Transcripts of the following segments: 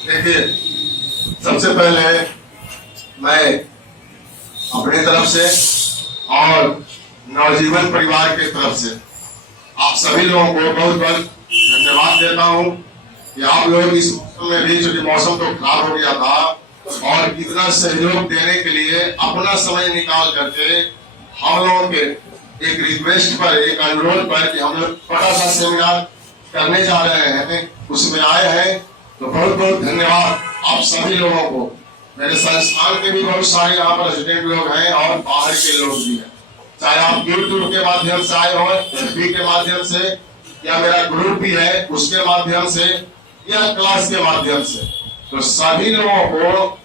देखिए, सबसे पहले मैं अपनी तरफ से और नवजीवन परिवार की तरफ से आप सभी लोगों को बहुत बहुत धन्यवाद देता हूं कि आप लोग इस मौसम में भी, चूंकि मौसम तो खराब हो गया था, और इतना सहयोग देने के लिए अपना समय निकाल करके हम लोगों के एक रिक्वेस्ट पर, एक अनुरोध पर कि हम लोग बड़ा सा सेमिनार करने जा रहे हैं, उसमें आए हैं। तो बहुत बहुत धन्यवाद आप सभी लोगों को। मेरे संस्थान के भी बहुत सारे यहाँ पर रेजिडेंट लोग हैं और बाहर के लोग भी हैं, चाहे आप यूट्यूब के माध्यम से आए हो, FB के माध्यम से, या मेरा ग्रुप भी है उसके माध्यम से, या क्लास के माध्यम से। तो सभी लोगों को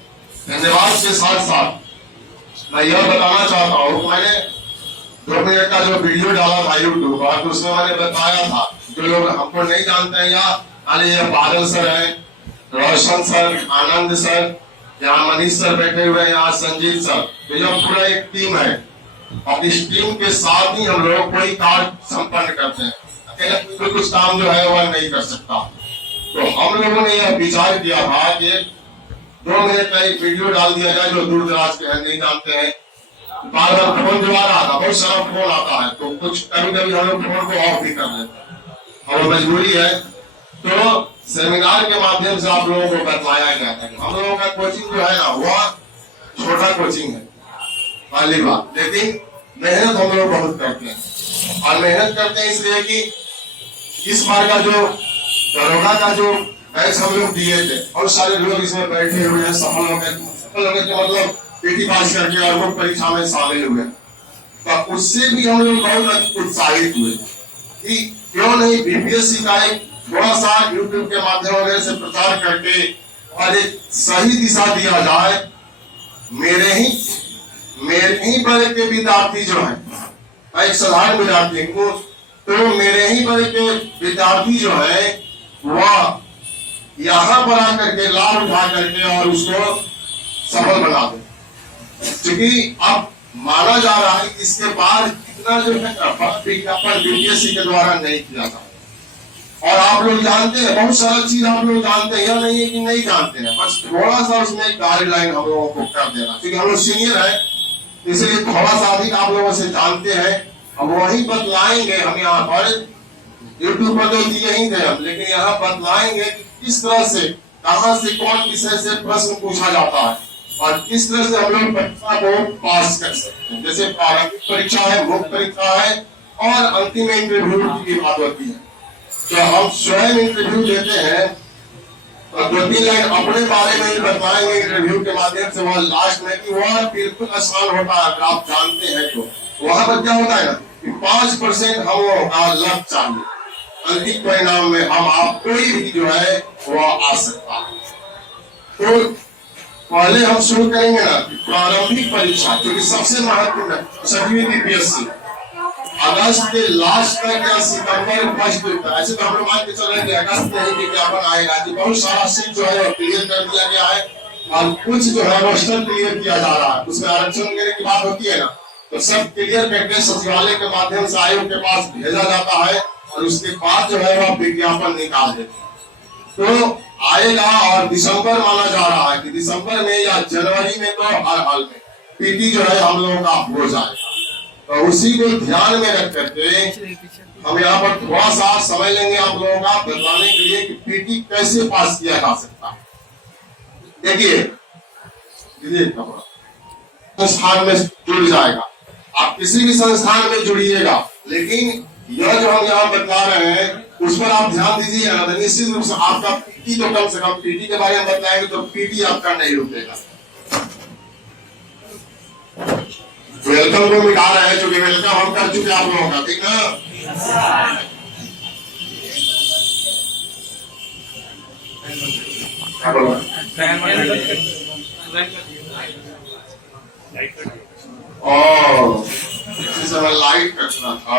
धन्यवाद के साथ साथ मैं यह बताना चाहता हूँ, मैंने 2 मिनट का जो वीडियो डाला था यूट्यूब पर, तो उसमें मैंने बताया था, जो लोग हमको नहीं जानते हैं, या ये बादल सर है, रोशन सर, आनंद सर, यहाँ मनीष सर बैठे हुए हैं, यहाँ संजीत सर, तो यह पूरा एक टीम है। और इस टीम के साथ ही हम लोग कोई कार्य संपन्न करते हैं। अकेले कोई कुछ काम जो है वह नहीं कर सकता। तो हम लोगों ने यह विचार किया था कि 2 मिनट का एक वीडियो डाल दिया जाए, जो दूर दराज के हैं, नहीं जानते हैं। बार बार फोन जो आ रहा था, बहुत सारा फोन आता है, तो कुछ कभी कभी हम लोग फोन को ऑफ भी कर देते हैं, और मजबूरी है। तो सेमिनार के माध्यम से आप लोगों को बताया गया था कि हम लोगों का कोचिंग जो है ना, वह छोटा कोचिंग है, पहली बात, लेकिन मेहनत हम लोग बहुत करते हैं। और मेहनत करते हैं इसलिए कि इस बार का जो कोरोना का जो बैच हम लोग दिए थे, और सारे लोग इसमें बैठे हुए हैं, सफल हो गए के मतलब पीटी पास करके और वो परीक्षा में शामिल हुए। तो उससे भी हम लोग बहुत उत्साहित हुए कि क्यों नहीं बीपीएससी का एक थोड़ा सा यूट्यूब के माध्यम वगैरह से प्रचार करके और एक सही दिशा दिया जाए। मेरे ही वर्ग के विद्यार्थी जो है, मैं एक साधारण विद्यार्थी हूँ, तो मेरे ही वर्ग के विद्यार्थी जो है वह यहाँ पर आकर के लाभ उठा करके और उसको सफल बना दे। क्योंकि अब माना जा रहा है कि इसके बाद इतना जो है विज्ञापन बीपीएससी के द्वारा नहीं किया था। और आप लोग जानते हैं, बहुत सारा चीज आप लोग जानते हैं, या नहीं है कि नहीं जानते हैं, बस थोड़ा सा उसमें गाइडलाइन हम लोगों को कर देना, क्योंकि हम लोग सीनियर है, इसलिए थोड़ा सा अधिक आप लोगों से जानते हैं। अब वही बतलाएंगे हम यहाँ पर, यूट्यूब पर तो दिए ही थे हम, लेकिन यहाँ बतलाएंगे कि किस तरह से, कहाँ से, कौन विषय से प्रश्न पूछा जाता है, और किस तरह से हम लोग परीक्षा को पास कर सकते हैं। जैसे प्रारंभिक परीक्षा है, मुख्य परीक्षा है, और अंतिम इंटरव्यू की बात होती है। तो हम स्वयं इंटरव्यू लेते हैं, और 2-3 लाइन अपने बारे में ही बताएंगे इंटरव्यू के माध्यम से, वह लास्ट में कि वह बिल्कुल आसान होता है, अगर आप जानते हैं तो। वहां पर क्या होता है ना कि 5% हम लोगों का लग चाहिए, अंतिम परिणाम में हम आप कोई भी जो है वह आ सकता है। तो पहले हम शुरू करेंगे ना प्रारंभिक परीक्षा, क्योंकि सबसे महत्वपूर्ण है, सभी बीपीएससी अगस्त के लास्ट तक या सितंबर फर्स्ट वीक तक, ऐसे तो हम लोग मान के चल रहे हैं अगस्त में ही विज्ञापन आएगा। कि बहुत सारा सीट जो है क्लियर कर दिया गया है, और कुछ जो है रोस्टर क्लियर किया जा रहा है, उसमें आरक्षण वगैरह की बात होती है ना, तो सब क्लियर करके सचिवालय के माध्यम से आयोग के पास भेजा जाता है, और उसके बाद जो है वह विज्ञापन निकाल देते हैं। तो आएगा, और दिसंबर माना जा रहा है कि दिसंबर में या जनवरी में तो हर हाल में पीटी जो है हम लोगों का हो जाएगा। तो उसी को ध्यान में रख करके हम यहाँ पर थोड़ा सा समय लेंगे आप लोगों का बताने के लिए कि पीटी कैसे पास किया जा सकता है। देखिए, संस्थान में जुड़ जाएगा, आप किसी भी संस्थान में जुड़िएगा, लेकिन यह जो हम यहाँ बता रहे हैं उस पर आप ध्यान दीजिएगा ना, निश्चित रूप से आपका पीटी तो कम से कम, पीटी के बारे में बताएंगे तो पीटी आपका नहीं रुकेगा। वेलकम को मिटा रहे हैं, क्योंकि वेलकम हम कर चुके आप लोगों का, ठीक ना। और इसी समय लाइट कटना था।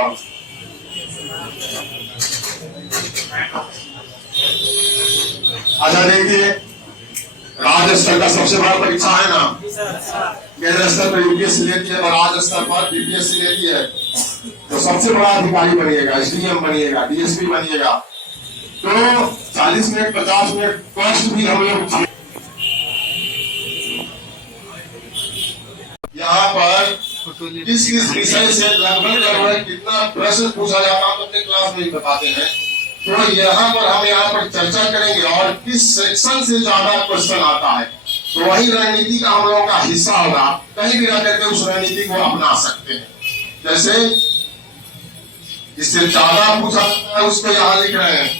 अच्छा देखिए, राज्य स्तर का सबसे बड़ा परीक्षा है ना, केंद्र स्तर पर यूपीएससी लेती है और राज्य स्तर पर बीपीएससी लेती है। तो सबसे बड़ा अधिकारी बनिएगा, एसडीएम बनिएगा, डीएसपी बनिएगा, तो 40 मिनट 50 मिनट कष्ट भी हम लोग यहाँ पर किस किस विषय से लगभग कितना प्रश्न पूछा जाता है अपने क्लास में ही बताते हैं। तो यहाँ पर हम यहाँ पर चर्चा करेंगे और किस सेक्शन से ज्यादा क्वेश्चन आता है तो वही रणनीति का हम लोगों का हिस्सा होगा। कहीं भी रह करके उस रणनीति को अपना सकते हैं। जैसे जिससे ज्यादा पूछा जाता है उसको यहाँ लिख रहे हैं,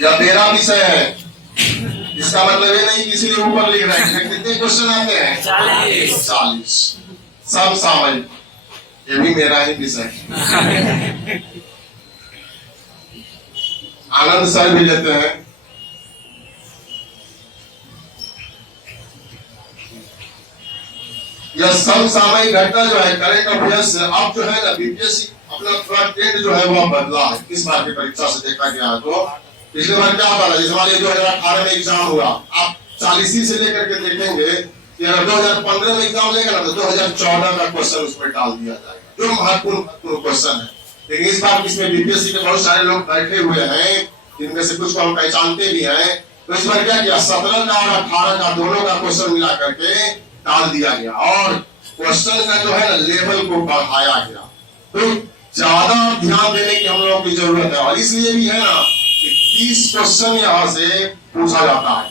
यह मेरा विषय है, इसका मतलब ये नहीं किसी ने ऊपर लिख रहे हैं। कितने क्वेश्चन आते हैं? 40। सब सामाजिक, ये भी मेरा ही विषय। आनंद सर भी लेते हैं। यह समसामयिक घटना जो है करेंट अफेयर्स अब जो है ना बीपीएससी अपना थोड़ा ट्रेंड जो है वो बदला है। इस बार की परीक्षा से देखा गया है तो पिछले बार क्या था, जैसे हमारे 2018 में एग्जाम हुआ, आप 40 से लेकर के देखेंगे कि अगर 2015 में एग्जाम लेगा ना तो 2014 का क्वेश्चन उसमें डाल दिया जाएगा जो महत्वपूर्ण क्वेश्चन है। लेकिन इस बार इसमें बीपीएससी के बहुत सारे लोग बैठे हुए हैं जिनमें से कुछ को हम पहचानते भी हैं। तो इस बार क्या किया, 17 का और 18 का दोनों का क्वेश्चन मिला करके डाल दिया गया और क्वेश्चन का जो है ना लेवल को बढ़ाया गया। तो ज्यादा ध्यान देने की हम लोगों की जरूरत है और इसलिए भी है ना कि 30 क्वेश्चन यहाँ से पूछा जाता है।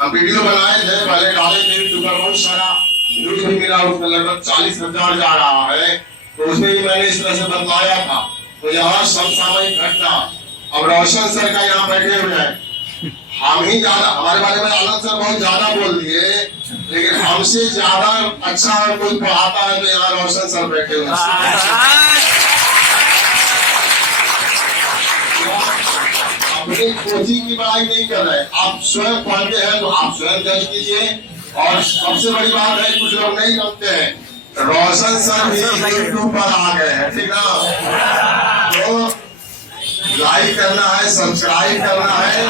हम वीडियो बनाए थे, पहले डाले थे, बहुत सारा व्यूज भी मिला, उसमें लगभग 40,000 जा रहा है। तो उसमें भी मैंने इस तरह से बतलाया था। तो यहाँ समसामयिक घटना, अब रोशन सर का यहाँ बैठे हुए हैं, हम ही ज्यादा, हमारे बारे में आनंद सर बहुत ज्यादा बोल दिए, लेकिन हमसे ज्यादा अच्छा कोई पढ़ाता है तो यहाँ रोशन सर बैठे हुए अपनी कोचिंग की पढ़ाई नहीं कर रहे, आप स्वयं पढ़ते हैं तो आप स्वयं जज कीजिए। और सबसे बड़ी बात है, कुछ लोग नहीं जानते हैं, रोशन सर भी यूट्यूब पर आ गए हैं, ठीक ना। तो लाइक करना है, सब्सक्राइब करना है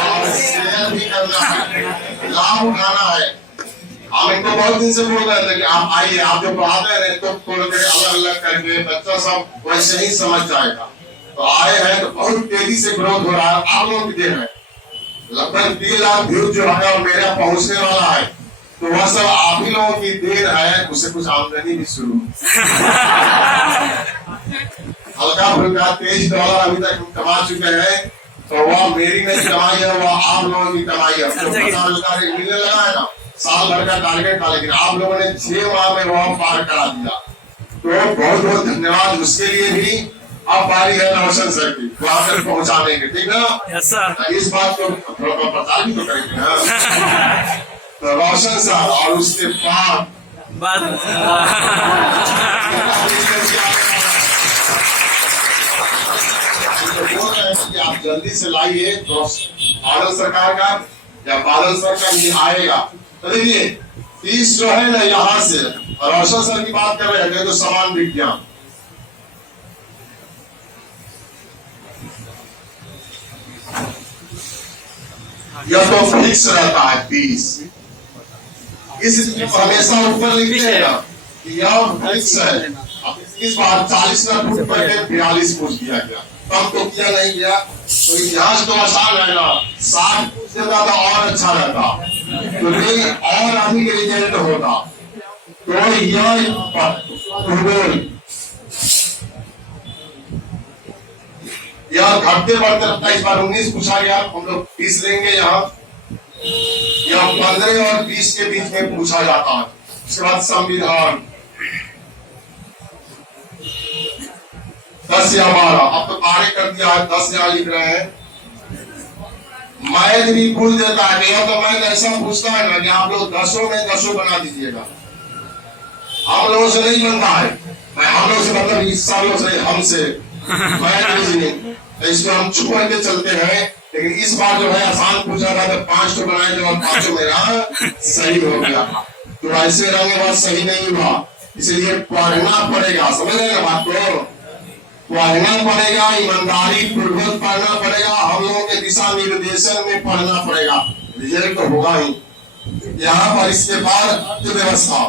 और शेयर भी करना है, लाभ उठाना है। हम इनको बहुत दिन से बोल रहे थे कि आप आइए, आप जो पढ़ाते हैं तो थोड़े अलग अलग करके बच्चा सब वैसे ही समझ जाएगा। तो आए हैं तो बहुत तेजी से ग्रोथ हो रहा है, आप लोग भी देख रहे हैं। लगभग 3 लाख व्यूज जो है और मेरा पहुंचने वाला है, तो वह सब आप ही लोगों की देर है। उससे कुछ आमदनी भी शुरू हल्का फुल्का $23 अभी तक कमा चुके हैं, तो वह मेरी नहीं कमाई है, वह आप लोगों की कमाई है। तो 50,000 मिलने लगा है ना, साल भर का टारगेट था, लेकिन आप लोगों ने 6 माह में वह पार करा दिया। तो बहुत बहुत धन्यवाद उसके लिए भी। अब बारी है रोशन सर की वहां तक पहुंचाने की, ठीक ना। यस सर, इस बात को थोड़ा प्रचार भी तो करेंगे ना। तो रोशन सर और उसके बाद कि आप जल्दी से लाइए तो बादल सरकार का या बादल सर का भी आएगा। तो देखिए 30 जो है ना यहाँ से, और रोशन सर की बात कर रहे हैं तो समान विज्ञान, यह तो फिक्स रहता है 30। इसलिए हमेशा ऊपर लिखते हैं ना कि यह फिक्स है। इस बार 40 का फुट पहले 42 पूछ दिया गया, कम तो किया नहीं गया। तो इतिहास तो आसान है ना, 60 पूछ देता था और अच्छा रहता, तो नहीं और अधिक रिजल्ट होता। तो यह भूगोल यह घटते बढ़ते रहता है। इस बार 19 पूछा गया, हम लोग 20 लेंगे यहाँ। यह 15 और 20 के बीच में पूछा जाता है। उसके बाद संविधान 10 या 12, अब तो 12 कर दिया है, 10 यहाँ लिख रहे हैं। मैथ भी भूल देता है, यह तो मैथ ऐसा पूछता है ना कि आप लोग 10 में 10 बना दीजिएगा। हम लोगों से नहीं बनता है, हम लोग से मतलब इस सालों से हमसे इसको हम छुप के चलते हैं। लेकिन इस बार जो है आसान पूछा था तो 5 तो बनाए थे और 5 मेरा सही हो गया था। तो ऐसे रंगे बात सही नहीं हुआ, इसलिए पढ़ना पड़ेगा। समझ रहे हैं बात को, पढ़ना पड़ेगा, ईमानदारी पूर्वक पढ़ना पड़ेगा, हम लोगों के दिशा निर्देशन में पढ़ना पड़ेगा, रिजल्ट तो होगा ही। यहाँ पर इसके बाद अर्थव्यवस्था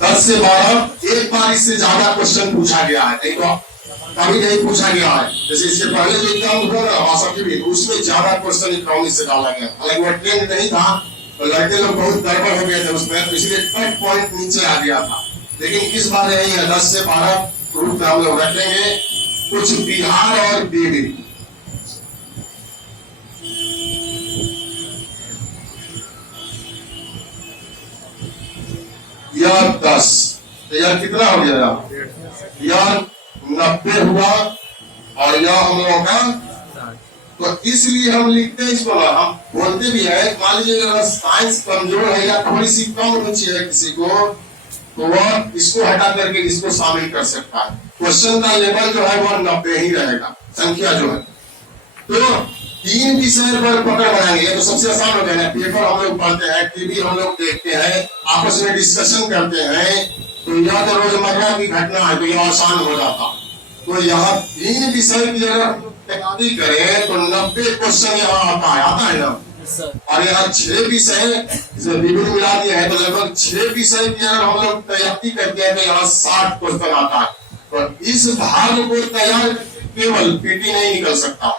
10 से 12 एक बार इससे ज्यादा क्वेश्चन पूछा गया है, नहीं तो कभी नहीं पूछा गया है। जैसे इसके पहले जो एग्जाम हुआ ना भाषा के भी, उसमें ज्यादा क्वेश्चन इकोनॉमिक्स से डाला गया, हालांकि वो ट्रेंड नहीं था तो लड़के लोग बहुत गड़बड़ हो गए थे उसमें, इसलिए कट पॉइंट नीचे आ गया था। लेकिन इस बार यही है 10 से 12 ग्रुप में हम लोग रखेंगे, कुछ बिहार और बीबी। यह 10, यह कितना हो गया, यह 90 हुआ और यह हम लोगों का, तो इसलिए हम लिखते हैं इसको ना, हम बोलते भी है मान लीजिए अगर साइंस कमजोर है या थोड़ी सी कम रुचि है किसी को, तो वह इसको हटा करके इसको शामिल कर सकता है। क्वेश्चन का लेवल जो है वह 90 ही रहेगा, संख्या जो है। तो 3 विषय पर पकड़ बनाएंगे तो सबसे आसान हो जाएगा। पेपर हम लोग पढ़ते हैं, टीवी हम लोग देखते हैं, आपस में डिस्कशन करते हैं, तो यह तो रोजमर्रा की घटना है, तो यह आसान हो जाता। तो यहाँ 3 विषय की अगर तैयारी करें तो 90 क्वेश्चन यहाँ आता है ना, और यहाँ 6 विषय विभिन्न मिला दिए हैं, तो लगभग 6 विषय की अगर हम लोग तैयारी करते हैं तो यहाँ 60 क्वेश्चन आता है। तो इस भाग को तैयार केवल पीटी नहीं निकल सकता,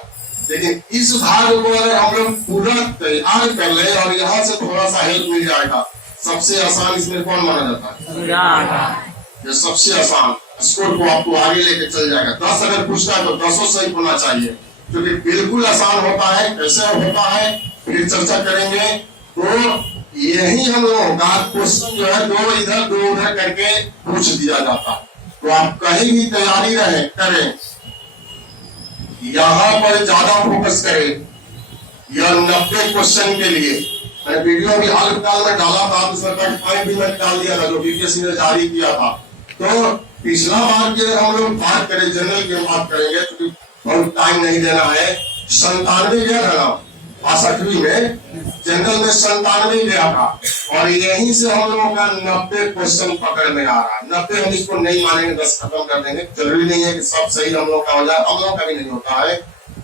लेकिन इस भाग को अगर हम लोग पूरा तैयार कर ले और यहाँ से थोड़ा सा हेल्प मिल जाएगा, सबसे आसान इसमें कौन माना जाता है, ये सबसे आसान स्कोर को आपको आगे लेके चल जाएगा। 10 अगर पूछता है तो 10 सही होना चाहिए, क्योंकि बिल्कुल आसान होता है। कैसे होता है फिर चर्चा करेंगे। तो यही हम लोगों का क्वेश्चन जो है 2 इधर 2 उधर करके पूछ दिया जाता है। तो आप कहीं भी तैयारी रहे करें, यहाँ पर ज्यादा फोकस करें। यह 90 क्वेश्चन के लिए मैंने वीडियो भी हाल फिलहाल में डाला था, उसमें पॉइंट भी मैंने डाल दिया था जो बीपीएससी ने जारी किया था। तो पिछला बार की हम लोग बात करें, जनरल की बात करेंगे तो बहुत टाइम नहीं देना है। 97 गया था ना 62 में, जनरल में 97 गया था, और यहीं से हम लोगों का 90 क्वेश्चन पकड़ में आ रहा है। 90 हम इसको नहीं मानेंगे, 10 खत्म कर देंगे। जरूरी नहीं है कि सब सही हम लोग का हो जाए, हम लोग का भी नहीं होता है,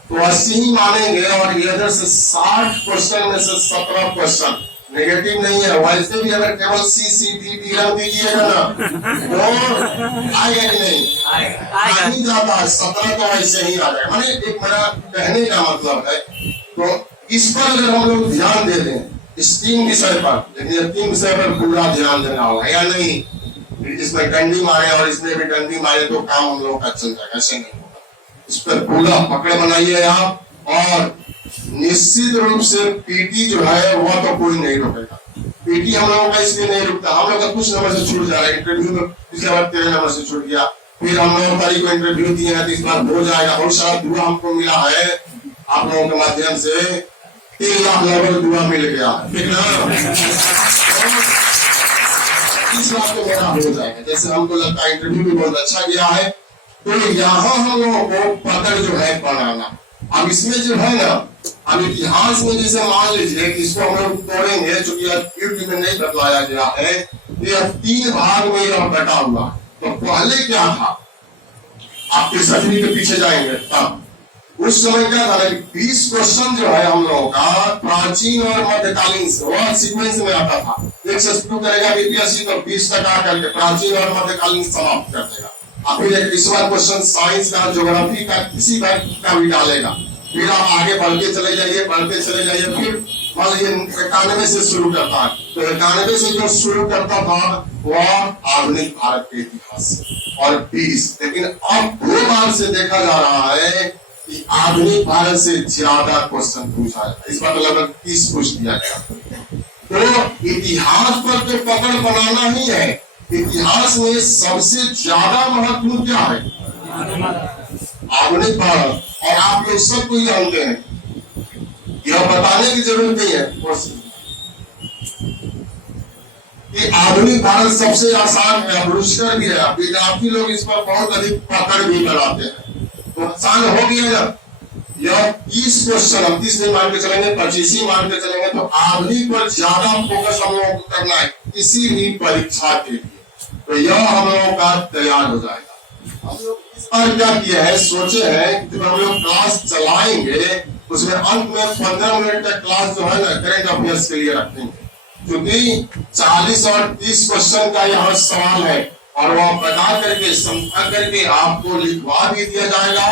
तो 80 ही मानेंगे। और इधर से 60 क्वेश्चन में से 17 क्वेश्चन नेगेटिव नहीं है। वैसे भी अगर केवल CCD रख दीजिएगा ना तो आएगा कि नहीं, आ ही जाता है। 17 तो ऐसे ही आ जाएगा। मैंने एक मेरा कहने का मतलब है, तो इस पर अगर हम लोग ध्यान दे दें, इस 3 विषय पर, लेकिन 3 विषय पर पूरा ध्यान देना होगा, या नहीं इसमें डंडी मारे और इसमें भी डंडी मारे तो काम हम लोग का चल जाएगा, ऐसे नहीं होगा। इस पर पूरा पकड़ बनाइए आप, और निश्चित रूप से पीटी जो है वह तो कोई नहीं रोकेगा। पीटी हम लोगों का इसलिए नहीं रुकता, हम लोग का कुछ नंबर से छूट जा रहा है। इंटरव्यू में पिछले बार 13 नंबर से छूट गया, फिर हम 9 तारीख को इंटरव्यू दिए हैं, तो इस बार हो जाएगा। बहुत सारा दुआ हमको मिला है आप लोगों के माध्यम से, 3 लाख लेवल दुआ मिल गया, ठीक ना। इस बार तो मेरा हो जाएगा, जैसे हमको लगता है इंटरव्यू भी बहुत अच्छा गया है। तो यहाँ हम लोगों को पकड़ जो है बनाना। अब इसमें जो है ना, अब इतिहास में जैसे मान लीजिए कि इसको हम लोग तोड़ेंगे, चूंकि यूट्यूब में नहीं बतलाया गया है, ये 3 भाग में यह बटा हुआ। तो पहले क्या था, आपके सदी के पीछे जाएंगे तब उस समय क्या था, 20 क्वेश्चन जो है हम लोगों का प्राचीन और मध्यकालीन से, वह सीक्वेंस में आता था। एक से शुरू करेगा बीपीएससी तो 20 तक आकर प्राचीन और मध्यकालीन समाप्त कर देगा। फिर एक इस बार क्वेश्चन साइंस का, ज्योग्राफी का, किसी का भी डालेगा। फिर आप आगे बढ़ते चले जाइए, फिर मान लीजिए 91 से शुरू करता है, तो 91 से जो शुरू करता था वह आधुनिक भारत के इतिहास से, और 20। लेकिन अब 2 बार से देखा जा रहा है कि आधुनिक भारत से ज्यादा क्वेश्चन पूछा जाता है। इस बार लगभग 30 पूछ दिया गया। तो इतिहास पर तो पकड़ बनाना ही है। इतिहास में सबसे ज्यादा महत्व क्या है, आधुनिक भारत। और आप लोग सब को जानते हैं, यह बताने की जरूरत नहीं है कि आधुनिक भारत सबसे आसान है, रुचिकर भी है। विद्यार्थी लोग इस पर बहुत अधिक पकड़ भी बनाते हैं, तो आसान हो गया ना। यह 30 क्वेश्चन हम 30 नहीं मान के चलेंगे, 25 ही मान के चलेंगे, तो आधुनिक पर ज्यादा फोकस हम लोगों को करना है किसी भी परीक्षा के लिए। तो यह हम लोगों का तैयार हो जाएगा। हम लोग इस बार क्या किया है, सोचे हैं कि हम लोग क्लास चलाएंगे, उसमें अंत में 15 मिनट का क्लास जो है ना करंट अफेयर्स के लिए रखेंगे। क्योंकि 40 और 30 क्वेश्चन का यहाँ सवाल है और वह बता करके समझा करके आपको लिखवा भी दिया जाएगा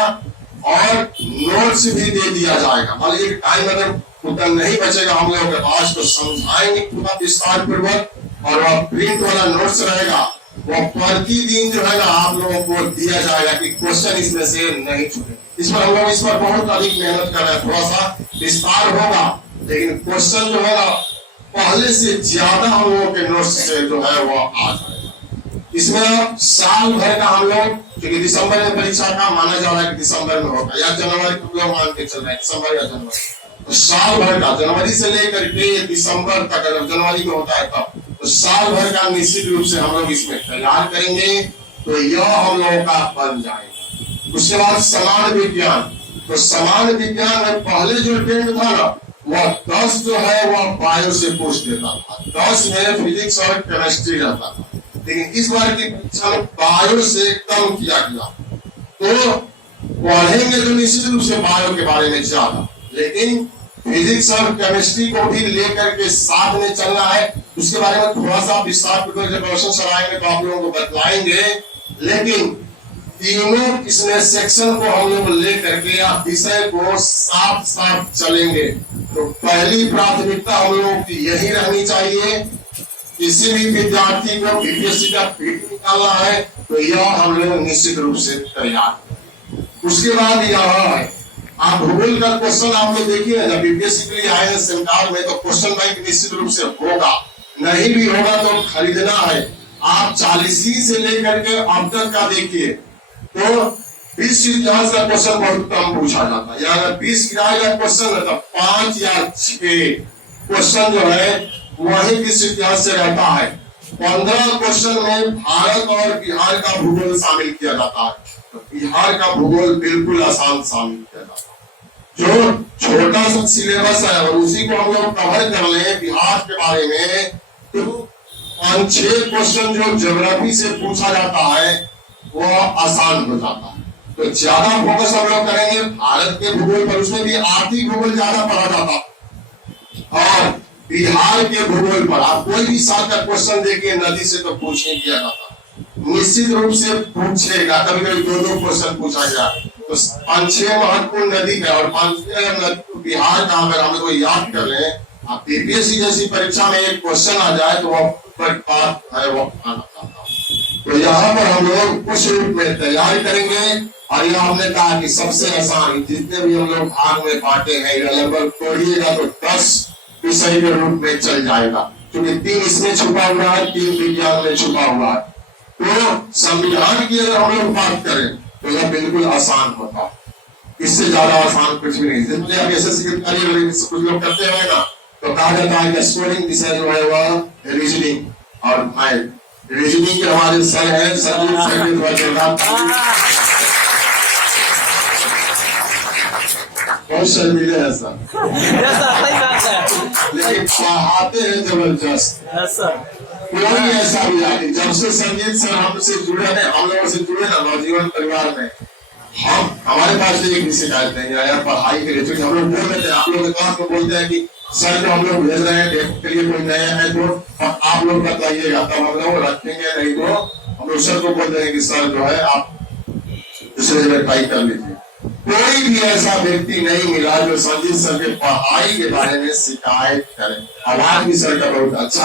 और नोट्स भी दे दिया जाएगा। मान लीजिए टाइम अगर उतना नहीं बचेगा हम लोगों के पास तो समझाएंगे पूरा विस्तार पूर्वक और वह प्रिंट वाला नोट्स रहेगा वो प्रतिदिन जो है ना आप लोगों को दिया जाएगा कि क्वेश्चन इसमें से नहीं छूटे। इस पर हम लोग इस पर बहुत अधिक मेहनत कर रहे हैं, थोड़ा सा विस्तार होगा लेकिन क्वेश्चन जो है ना पहले से ज्यादा हम लोगों के नोट्स से जो है वो आ जाएगा। इसमें साल भर का हम लोग क्योंकि दिसंबर में परीक्षा का माना जा रहा है कि दिसंबर में होगा या जनवरी को लोग मान के चल रहे हैं दिसंबर या जनवरी, तो साल भर का जनवरी से लेकर के दिसंबर तक अगर जनवरी में होता है तब तो साल भर का निश्चित रूप से हम लोग इसमें तैयार करेंगे तो यह हम लोगों का बन जाएगा। उसके बाद समान विज्ञान, तो समान विज्ञान में पहले जो ट्रेंड था ना वह 10 जो है वह बायो से पूछ देता था, 10 में फिजिक्स और केमिस्ट्री रहता था, लेकिन इस बार की परीक्षा में बायो से कम किया गया। तो पढ़ेंगे तो निश्चित रूप से बायो के बारे में ज्यादा, लेकिन फिजिक्स और केमिस्ट्री को भी लेकर के साथ में चलना है। उसके बारे में थोड़ा सा विस्तार पूर्वक जब क्वेश्चन सर आएंगे तो आप लोगों को बतलाएंगे, लेकिन तीनों इसमें सेक्शन को हम लोग लेकर के या विषय को साथ साथ चलेंगे। तो पहली प्राथमिकता हम लोगों की यही रहनी चाहिए, किसी भी विद्यार्थी को बीपीएससी का पीठ निकालना है तो यह हम लोग निश्चित रूप से तैयार। उसके बाद यह है आप भूगोल का क्वेश्चन आप लोग देखिए ना, जब बीपीएससी के लिए आए हैं सेमिनार में तो क्वेश्चन बैंक निश्चित रूप से होगा, नहीं भी होगा तो खरीदना है। आप 40 से लेकर के अब तक का देखिए तो 20 इतिहास का क्वेश्चन बहुत कम पूछा जाता है, या अगर 20 गिराएगा क्वेश्चन है तो 5 या 6 क्वेश्चन जो है वही किस इतिहास से रहता है। 15 क्वेश्चन में भारत और बिहार का भूगोल शामिल किया जाता है, तो बिहार का भूगोल बिल्कुल आसान शामिल किया जाता है। जो छोटा सा सिलेबस है और उसी को हम लोग कवर कर ले बिहार के बारे में, तो 5-6 क्वेश्चन जो ज्योग्राफी से पूछा जाता है वो आसान हो जाता है। तो ज्यादा फोकस हम लोग करेंगे भारत के भूगोल पर, उसमें भी आर्थिक भूगोल ज्यादा पढ़ा जाता और बिहार के भूगोल पर आप कोई भी साल का क्वेश्चन देखिए नदी से तो पूछ नहीं किया जाता, निश्चित रूप से पूछेगा, कभी कभी 2-2 क्वेश्चन पूछा गया। तो 5-6 महत्वपूर्ण नदी है और 5-6 नदी बिहार का अगर हम लोग याद कर ले, आप बीपीएससी जैसी परीक्षा में एक क्वेश्चन आ जाए तो वह बात है वो आना चाहता। तो यहाँ पर हम लोग कुछ रूप में तैयारी करेंगे और यह हमने कहा कि सबसे आसान जितने भी हम लोग भाग में बांटे हैं लगभग तोड़िएगा तो 10 विषय के रूप में चल जाएगा, क्योंकि 3 इसमें छुपा हुआ है, 3 विज्ञान में छुपा हुआ है। तो संविधान की अगर हम लोग बात करें तो यह बिल्कुल आसान होता, इससे ज्यादा आसान कुछ भी नहीं। जितने आप एसएससी की तैयारी कुछ लोग करते हैं ना तो कहा जाता है कि स्कोरिंग विषय जो है वह रीजनिंग, और मैं रीजनिंग के हमारे सर है संजीव बहुत शर्मीले हैं सर, लेकिन पढ़ाते हैं जबरदस्त। कोई ऐसा भी आगे जब से संगीत सर हमसे जुड़े हैं, हम लोगों से जुड़े ना नवजीवन परिवार में, हम हमारे पास एक भी शिकायत नहीं आया पढ़ाई के लिए। हम लोग बोल रहे थे, आप लोग क्लास में बोलते हैं कि सर जो हम लोग भेज रहे हैं टेस्ट के लिए कोई नया है तो आप लोग बताइएगा, तब हम लोग रखेंगे, नहीं तो हम लोग सर को बोल देंगे कि सर जो है आप दूसरे जगह ट्राई कर लीजिए। कोई भी ऐसा व्यक्ति नहीं मिला जो संजीत सर के पढ़ाई के बारे में शिकायत करे। आवाज भी सर का बहुत अच्छा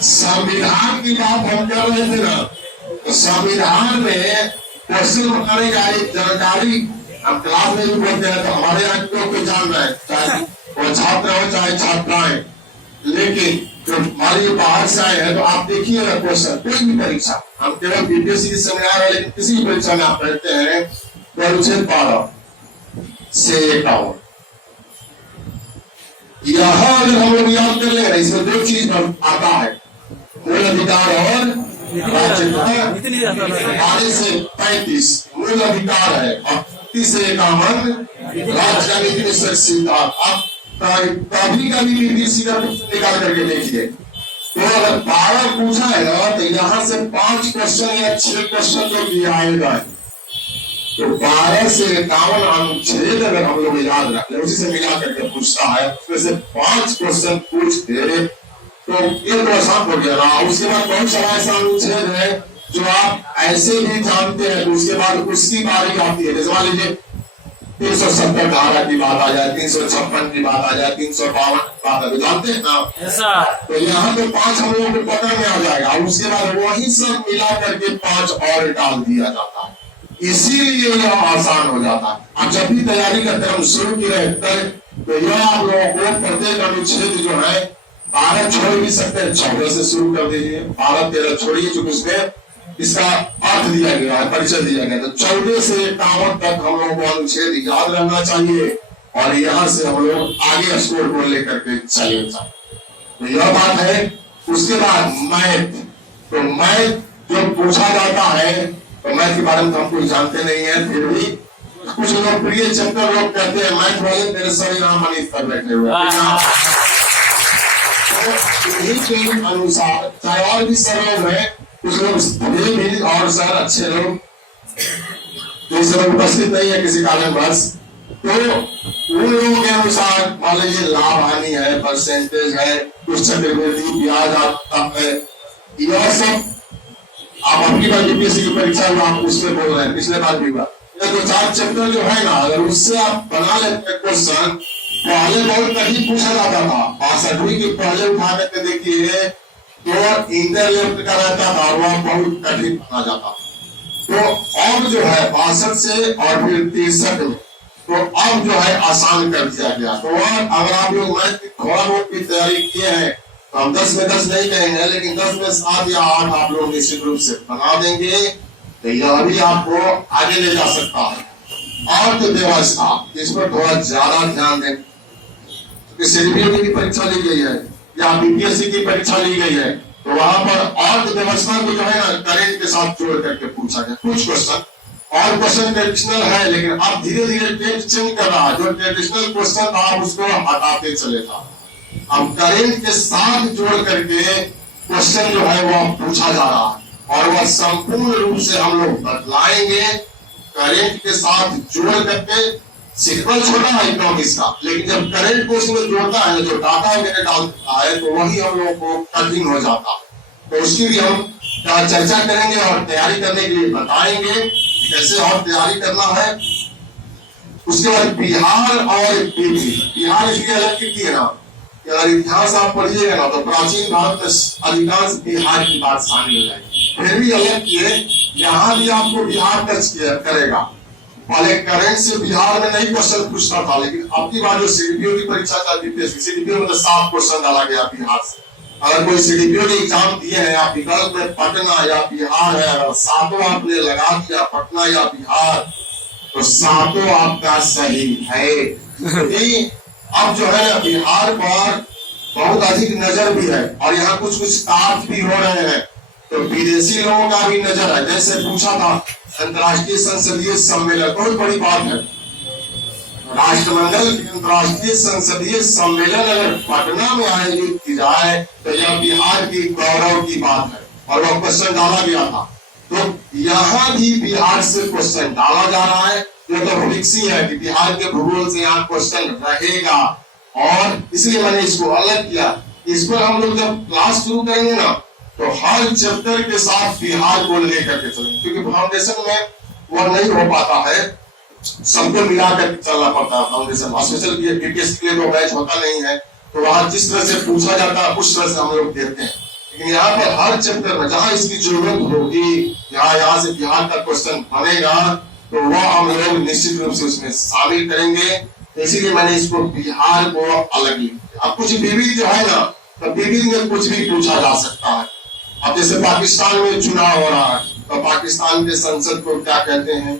संविधान की बात हम कर रहे थे ना, तो संविधान में क्वेश्चन बताने का एक जानकारी हम क्लास में भी बोलते हैं तो हमारे यहाँ को जान रहे हैं, चाहे वो छात्र हो चाहे छात्राएं, लेकिन जो हमारे बाहर से आए हैं तो आप देखिएगा क्वेश्चन कोई भी परीक्षा, हम केवल बीपीएससी के सेमिनार है लेकिन किसी भी परीक्षा में आप पढ़ते हैं परिच्छेद 12 से 51 यहाँ अगर हम लोग याद कर ले इसमें 2 चीज आता है, मूल अधिकार और राज्य से 35 मूल अधिकार है और 30 से 51 राज्य का नीति निश्चय सिद्धांत। अब कभी कभी बीपीएससी का निकाल करके देखिए तो अगर 12 पूछा है ना तो यहाँ से 5 क्वेश्चन या 6 क्वेश्चन जो दिया आएगा तो 12 से 51 अनुच्छेद अगर हम लोग याद रख ले, उसी से मिला करके पूछता है, उसमें से 5 क्वेश्चन पूछ दे तो ये तो आसान हो गया ना। उसके बाद बहुत सारा ऐसा अनुच्छेद है जो आप ऐसे भी जानते हैं, तो उसके बाद उसकी बारी आती है। जैसे मान लीजिए 370 धारा की बात आ जाए, 356 की बात आ जाए, 352 की बात आ जाए, जानते हैं ना ऐसा। तो यहाँ तो 5 हम लोगों को पकड़ में आ जाएगा, उसके बाद वही सब मिला करके 5 और डाल दिया जाता है, इसीलिए यह आसान हो जाता है। अब जब भी तैयारी का क्रम शुरू किए तो यह आप लोगों को प्रत्येक अनुच्छेद जो है 12 छोड़ भी सकते हैं, 14 से शुरू कर दीजिए, 12-13 छोड़िए, चूंकि उसमें इसका अर्थ दिया गया है, परिचय दिया गया। तो 14 से 51 तक हम लोगों को अनुच्छेद याद रहना चाहिए और यहाँ से हम लोग आगे स्कोर को लेकर के चले जाए। तो यह बात है। उसके बाद मैथ, तो मैथ जो पूछा जाता है, तो मैथ के बारे में हम कुछ जानते नहीं है, फिर भी कुछ लोकप्रिय चैप्टर लोग कहते हैं मैथ वाले मेरे सभी नाम मनीष पर बैठे हुए के अनुसार, चाहे और भी सर लोग हैं, कुछ लोग भी और सर अच्छे लोग जो सब उपस्थित नहीं है किसी कारणवश, तो उन लोगों के अनुसार मान लीजिए लाभ हानि है, परसेंटेज है, कुछ चक्रवृद्धि ब्याज आता है, यह सब आप अपनी बार यूपीएससी की परीक्षा में आप उसमें बोल रहे हैं, पिछले बार भी हुआ। ये 2-4 चैप्टर जो है ना, अगर उससे आप बना लेते क्वेश्चन, पहले बहुत कठिन पूछा जाता था, 62वीं के पहले उठा करके देखिए तो इंटर लेफ्ट का रहता था और वह बहुत कठिन माना जाता। तो अब जो है 62 से और फिर 63 में, तो अब जो है आसान कर दिया गया। तो अगर आप लोग मैथ की थोड़ा बहुत की तैयारी किए हैं, तो हम 10 में 10 नहीं कहेंगे, लेकिन 10 में 7 या 8 आप लोग निश्चित रूप से बना देंगे, तो यह भी आपको आगे ले जा सकता है। और तो व्यवस्था, इस पर थोड़ा ज्यादा ध्यान दें, सीडीपीओ की परीक्षा ली गई है या बीपीएससी की परीक्षा ली गई है, तो वहां पर अर्थव्यवस्था को जो है ना करंट के साथ जोड़ करके पूछा गया कुछ क्वेश्चन, और क्वेश्चन ट्रेडिशनल है, लेकिन अब धीरे धीरे ट्रेंड चेंज कर रहा है। जो ट्रेडिशनल क्वेश्चन था आप उसको हटाते चले था, अब करंट के साथ जोड़ करके क्वेश्चन जो है वो पूछा जा रहा है और वह संपूर्ण रूप से हम लोग बदलाएंगे करंट के साथ जोड़ करके। सिंपल छोटा है इकोनॉमिक्स का, लेकिन जब करंट को उसमें जोड़ता है, जो डाटा वगैरह डालता है, तो वही हम लोगों को कठिन हो जाता है। तो उसकी भी हम चर्चा करेंगे और तैयारी करने के लिए बताएंगे कैसे और तैयारी करना है। उसके बाद बिहार और यूपी, बिहार इसलिए अलग की है ना, अगर इतिहास आप पढ़िएगा ना तो प्राचीन भारत में अधिकांश बिहार की बात शामिल हो जाएगी, फिर भी अलग किए, यहाँ भी आपको बिहार टच करेगा। पहले करंट से बिहार में नहीं क्वेश्चन पूछता था, लेकिन अब की बार जो सीडीपीओ की परीक्षा चलती थी, सीडीपीओ में तो 7 क्वेश्चन डाला गया बिहार से। अगर कोई सीडीपीओ के एग्जाम दिए हैं, आप विकल्प में पटना या बिहार है, अगर 7 आपने लगा दिया पटना या बिहार, तो 7 आपका सही है। अब जो है बिहार पर बहुत अधिक नजर भी है और यहाँ कुछ कुछ कार्य भी हो रहे हैं, तो विदेशी लोगों का भी नजर है। जैसे पूछा था अंतर्राष्ट्रीय संसदीय सम्मेलन, बहुत बड़ी बात है, राष्ट्रमंडल अंतर्राष्ट्रीय संसदीय सम्मेलन अगर पटना में आयोजित की जाए तो यह बिहार की गौरव की बात है और वह क्वेश्चन डाला गया था। तो यहाँ भी बिहार से क्वेश्चन डाला जा रहा है, यह तो फिक्स ही है कि बिहार के भूगोल से यहाँ क्वेश्चन रहेगा और इसलिए मैंने इसको अलग किया। इस पर हम लोग जब क्लास शुरू करेंगे ना, तो हर चैप्टर के साथ बिहार को लेकर के चलेंगे, क्योंकि फाउंडेशन में वो नहीं हो पाता है, सबको मिलाकर चलना पड़ता है। फाउंडेशन स्पेशल बीपीएससी के लिए तो बैच होता नहीं है, तो वहां जिस तरह से पूछा जाता है उस तरह से हम लोग देते हैं। लेकिन यहाँ पर हर चैप्टर में जहाँ इसकी जरूरत होगी, यहाँ से बिहार का क्वेश्चन बनेगा, तो वह हम लोग निश्चित रूप से उसमें शामिल करेंगे। तो इसीलिए मैंने इसको बिहार को अलग लिखा। अब कुछ विविध जो है ना, तो विविध में कुछ भी पूछा जा सकता है। अब जैसे पाकिस्तान में चुनाव हो रहा है, तो पाकिस्तान के संसद को क्या कहते हैं,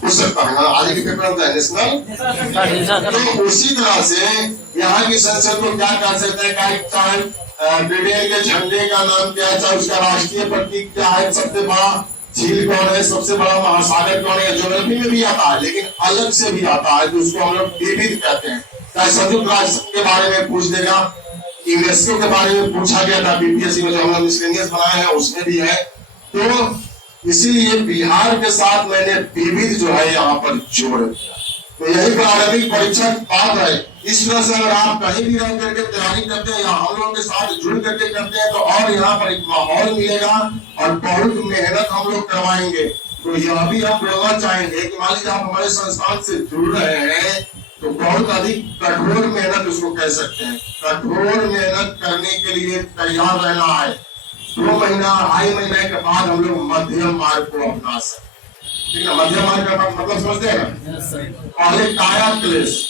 पूछ सकता है ना, आगे के पेपर होता है नेशनल। तो उसी तरह से यहाँ की संसद को क्या कह सकते हैं, ब्रिटेन के झंडे का नाम क्या है, चाहे उसका राष्ट्रीय प्रतीक क्या है, सबसे बड़ा झील कौन है, सबसे बड़ा महासागर कौन है, ज्योग्राफी में भी आता है, लेकिन अलग से भी आता है, तो उसको हम लोग विविध कहते हैं। चाहे संयुक्त राष्ट्र के बारे में पूछ देगा, यूनेस्को के बारे में पूछा गया था बीपीएससी में, जो हम लोग मिसलेनियस बनाए हैं उसमें भी है। तो इसीलिए बिहार के साथ मैंने विविध जो है यहाँ पर जोड़ दिया। तो यही प्रारंभिक परीक्षा पात्र है। इस तरह से अगर आप कहीं भी रह करके तैयारी करते हैं या हम लोगों के साथ जुड़ करके करते हैं तो और यहाँ पर एक माहौल मिलेगा और बहुत मेहनत हम लोग करवाएंगे। तो यह भी हम बोलना चाहेंगे कि मान लीजिए आप हमारे संस्थान से जुड़ रहे हैं तो बहुत अधिक कठोर मेहनत उसको कह सकते हैं। कठोर मेहनत करने के लिए तैयार रहना है। 2 महीना 2.5 महीने के बाद हम लोग मध्यम मार्ग को अपना सकते। ठीक है, मध्यम मार्ग का मतलब समझते हैं ना? पहले काया क्लेश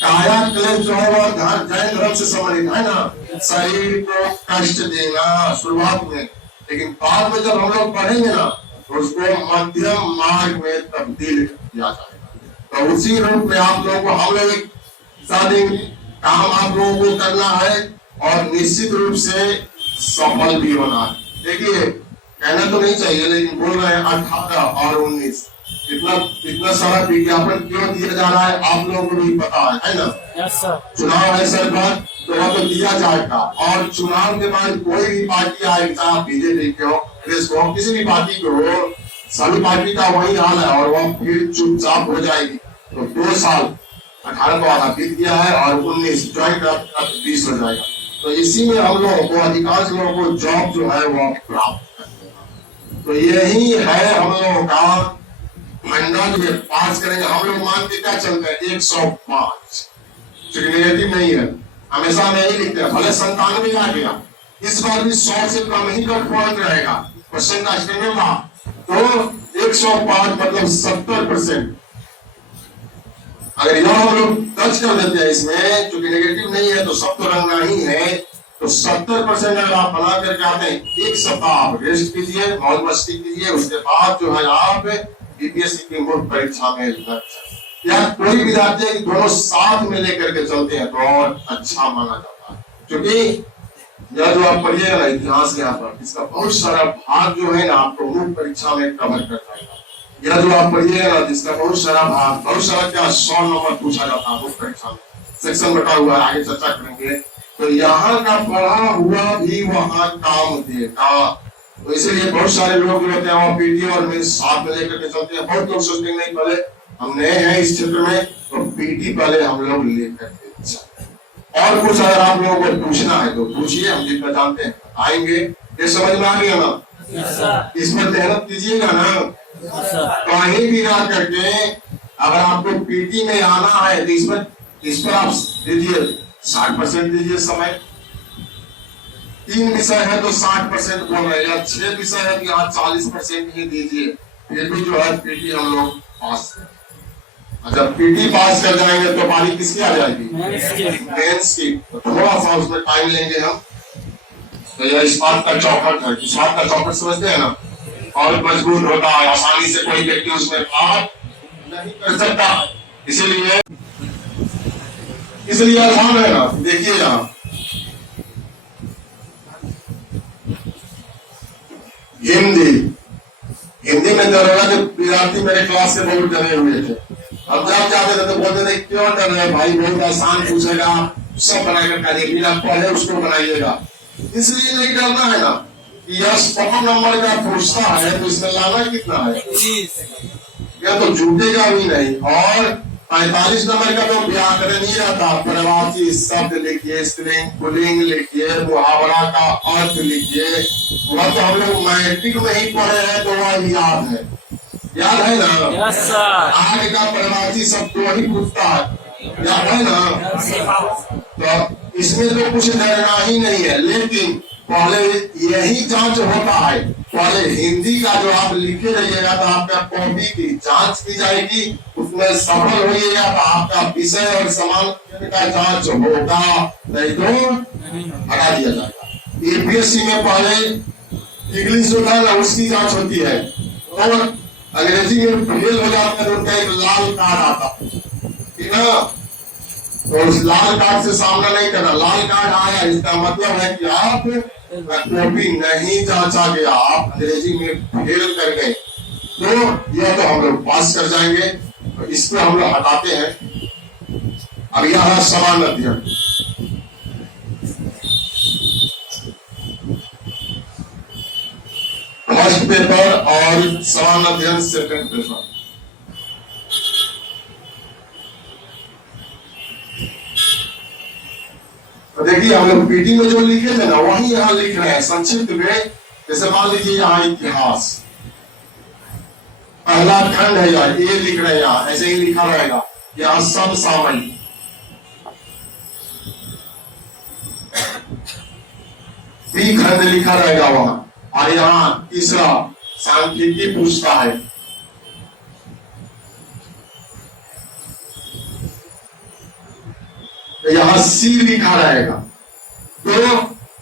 जो है वह जैन धर्म से संबंधित है ना, शरीर को कष्ट देना शुरुआत में, लेकिन बाद में जब हम लोग पढ़ेंगे ना तो उसको मध्यम मार्ग में तब्दील किया जाएगा। तो उसी रूप में आप लोगों को हम लोग काम आप लोगों को करना है और निश्चित रूप से सफल भी होना है। देखिए कहना तो नहीं चाहिए लेकिन बोल रहे हैं 18 और 19 इतना सारा विज्ञापन क्यों दिया जा रहा है आप लोगों को भी पता है ना? Yes sir. चुनाव है सरकार तो वह तो दिया जाएगा और चुनाव के बाद कोई भी पार्टी आएगी, चाहे बीजेपी के हो, कांग्रेस को, किसी भी पार्टी को हो, सभी पार्टी का वही हाल है और वह फिर चुपचाप हो जाएगी। तो 2 साल 18 को आधा बीत गया है और 19 ज्वाइन 20 हो जाएगा। तो इसी में हम लोगों को अधिकांश लोगों को जॉब जो है वो प्राप्त करना। तो यही है हम लोगों का फंडा जो पास करेंगे। हम लोग मान के क्या चलते हैं 105, नेगेटिव नहीं है, हमेशा हम यही लिखते हैं। भले 97 आ गया, इस बार भी 100 से कम ही कट पॉइंट रहेगा क्वेश्चन का स्टेटमेंट में। तो 105 मतलब 70%। अगर यह हम लोग टच कर देते हैं इसमें, क्योंकि नेगेटिव नहीं है तो सब तो रंगना ही है, तो 70% अगर आप बना करके आते हैं, एक सप्ताह आप रेस्ट कीजिए, मौज मस्ती कीजिए, उसके बाद जो है आप बीपीएससी की मुख्य परीक्षा में लग या कोई विद्यार्थी है कि दोनों साथ में लेकर के चलते हैं तो और अच्छा माना जाता है। क्योंकि यह जो आप पढ़िएगा ना इतिहास यहाँ पर, इसका बहुत सारा भाग जो है ना आपको मुख्य परीक्षा में कवर कर जाएगा। यह जो आप पढ़िएगा ना जिसका बहुत सारा भाग, बहुत सारा क्या 100 नंबर पूछा जाता है मुख्य परीक्षा में, सेक्शन बटा हुआ है, आगे चर्चा करेंगे। तो यहाँ का पढ़ा हुआ भी वहाँ काम देगा। तो इसीलिए बहुत सारे लोग जो होते हैं वो पीटी और मेंस साथ में लेकर के चलते हैं। बहुत लोग सोचते नहीं पहले हम नए हैं इस क्षेत्र में तो पीटी पहले हम लोग लेकर के चलते। और कुछ अगर आप लोगों को पूछना है तो पूछिए, हम जितना जानते हैं आएंगे। ये समझ में आ गया ना? इसमें मेहनत कीजिएगा ना, कहीं भी ना करके अगर आपको पीटी में आना है तो इस पर आप दीजिए 60% दीजिए समय। 3 विषय है तो 60% बोल रहे हैं, या 6 विषय है कि आप 40% ही दीजिए, फिर भी जो है पीटी हम लोग पास करें। जब पीटी पास कर जाएंगे तो बारी किसकी आ जाएगी? मेंस की। तो थोड़ा सा उसमें टाइम लेंगे हम। तो यह इस बात का चौखट है, इस बात का चौखट समझते हैं ना, और मजबूत होता है, आसानी से कोई व्यक्ति उसमें पार नहीं कर सकता। इसलिए आसान है ना। देखिए यहाँ हिंदी में दरोगा के विद्यार्थी मेरे क्लास से बहुत डरे हुए थे। अब जब जाते थे तो बोलते थे क्यों डर रहे भाई, बहुत आसान पूछेगा, सब बनाकर करिए, आप पहले उसको बनाइएगा। इसलिए नहीं डरना है ना कि यह 100 नंबर का पूछता है तो इसमें लाना कितना है, यह तो झूठेगा भी नहीं। और 45 नंबर का तो व्याकरण ही रहता, प्रवाची शब्द लिखिए, स्त्रीलिंग पुल्लिंग लिखिए, मुहावरा का अर्थ लिखिए। वह तो हम लोग मैट्रिक में ही पढ़े हैं तो वह याद है ना? Yes sir. आगे का प्रवाची शब्द तो वही पूछता है, याद है ना? तो इसमें तो कुछ डरना ही नहीं है। लेकिन पहले यही जांच होता है, पहले हिंदी का जो आप लिखे रहिएगा तो आपका कॉपी की जांच की जाएगी, उसमें सफल होइएगा तो आपका विषय और समान का जांच होगा, नहीं तो हटा दिया जाएगा। यूपीएससी में पहले इंग्लिश जो था ना उसकी जांच होती है और अंग्रेजी में फेल हो जाता है तो उनका एक लाल कार्ड आता है ना, तो उस लाल कार्ड से सामना नहीं करना। लाल कार्ड आया इसका मतलब है कि आप कॉपी नहीं जांचा गया, आप अंग्रेजी में फेल कर गए, तो यह तो हम लोग पास कर जाएंगे। तो इसमें हम लोग हटाते हैं। अब यह समान अध्ययन, फर्स्ट पेपर और समान अध्ययन सेकंड पेपर। तो देखिए हम लोग पीटी में जो लिखे थे ना वही यहाँ लिख रहे हैं संक्षिप्त में। जैसे मान लीजिए यहाँ इतिहास पहला खंड है यार, ये लिख रहे हैं यहाँ, ऐसे ही लिखा रहेगा यहाँ सब सामयिक। बी खंड लिखा रहेगा वहां, और यहाँ तीसरा सांख्यिकी पूछता है। तो यहाँ सी लिखा रहेगा। तो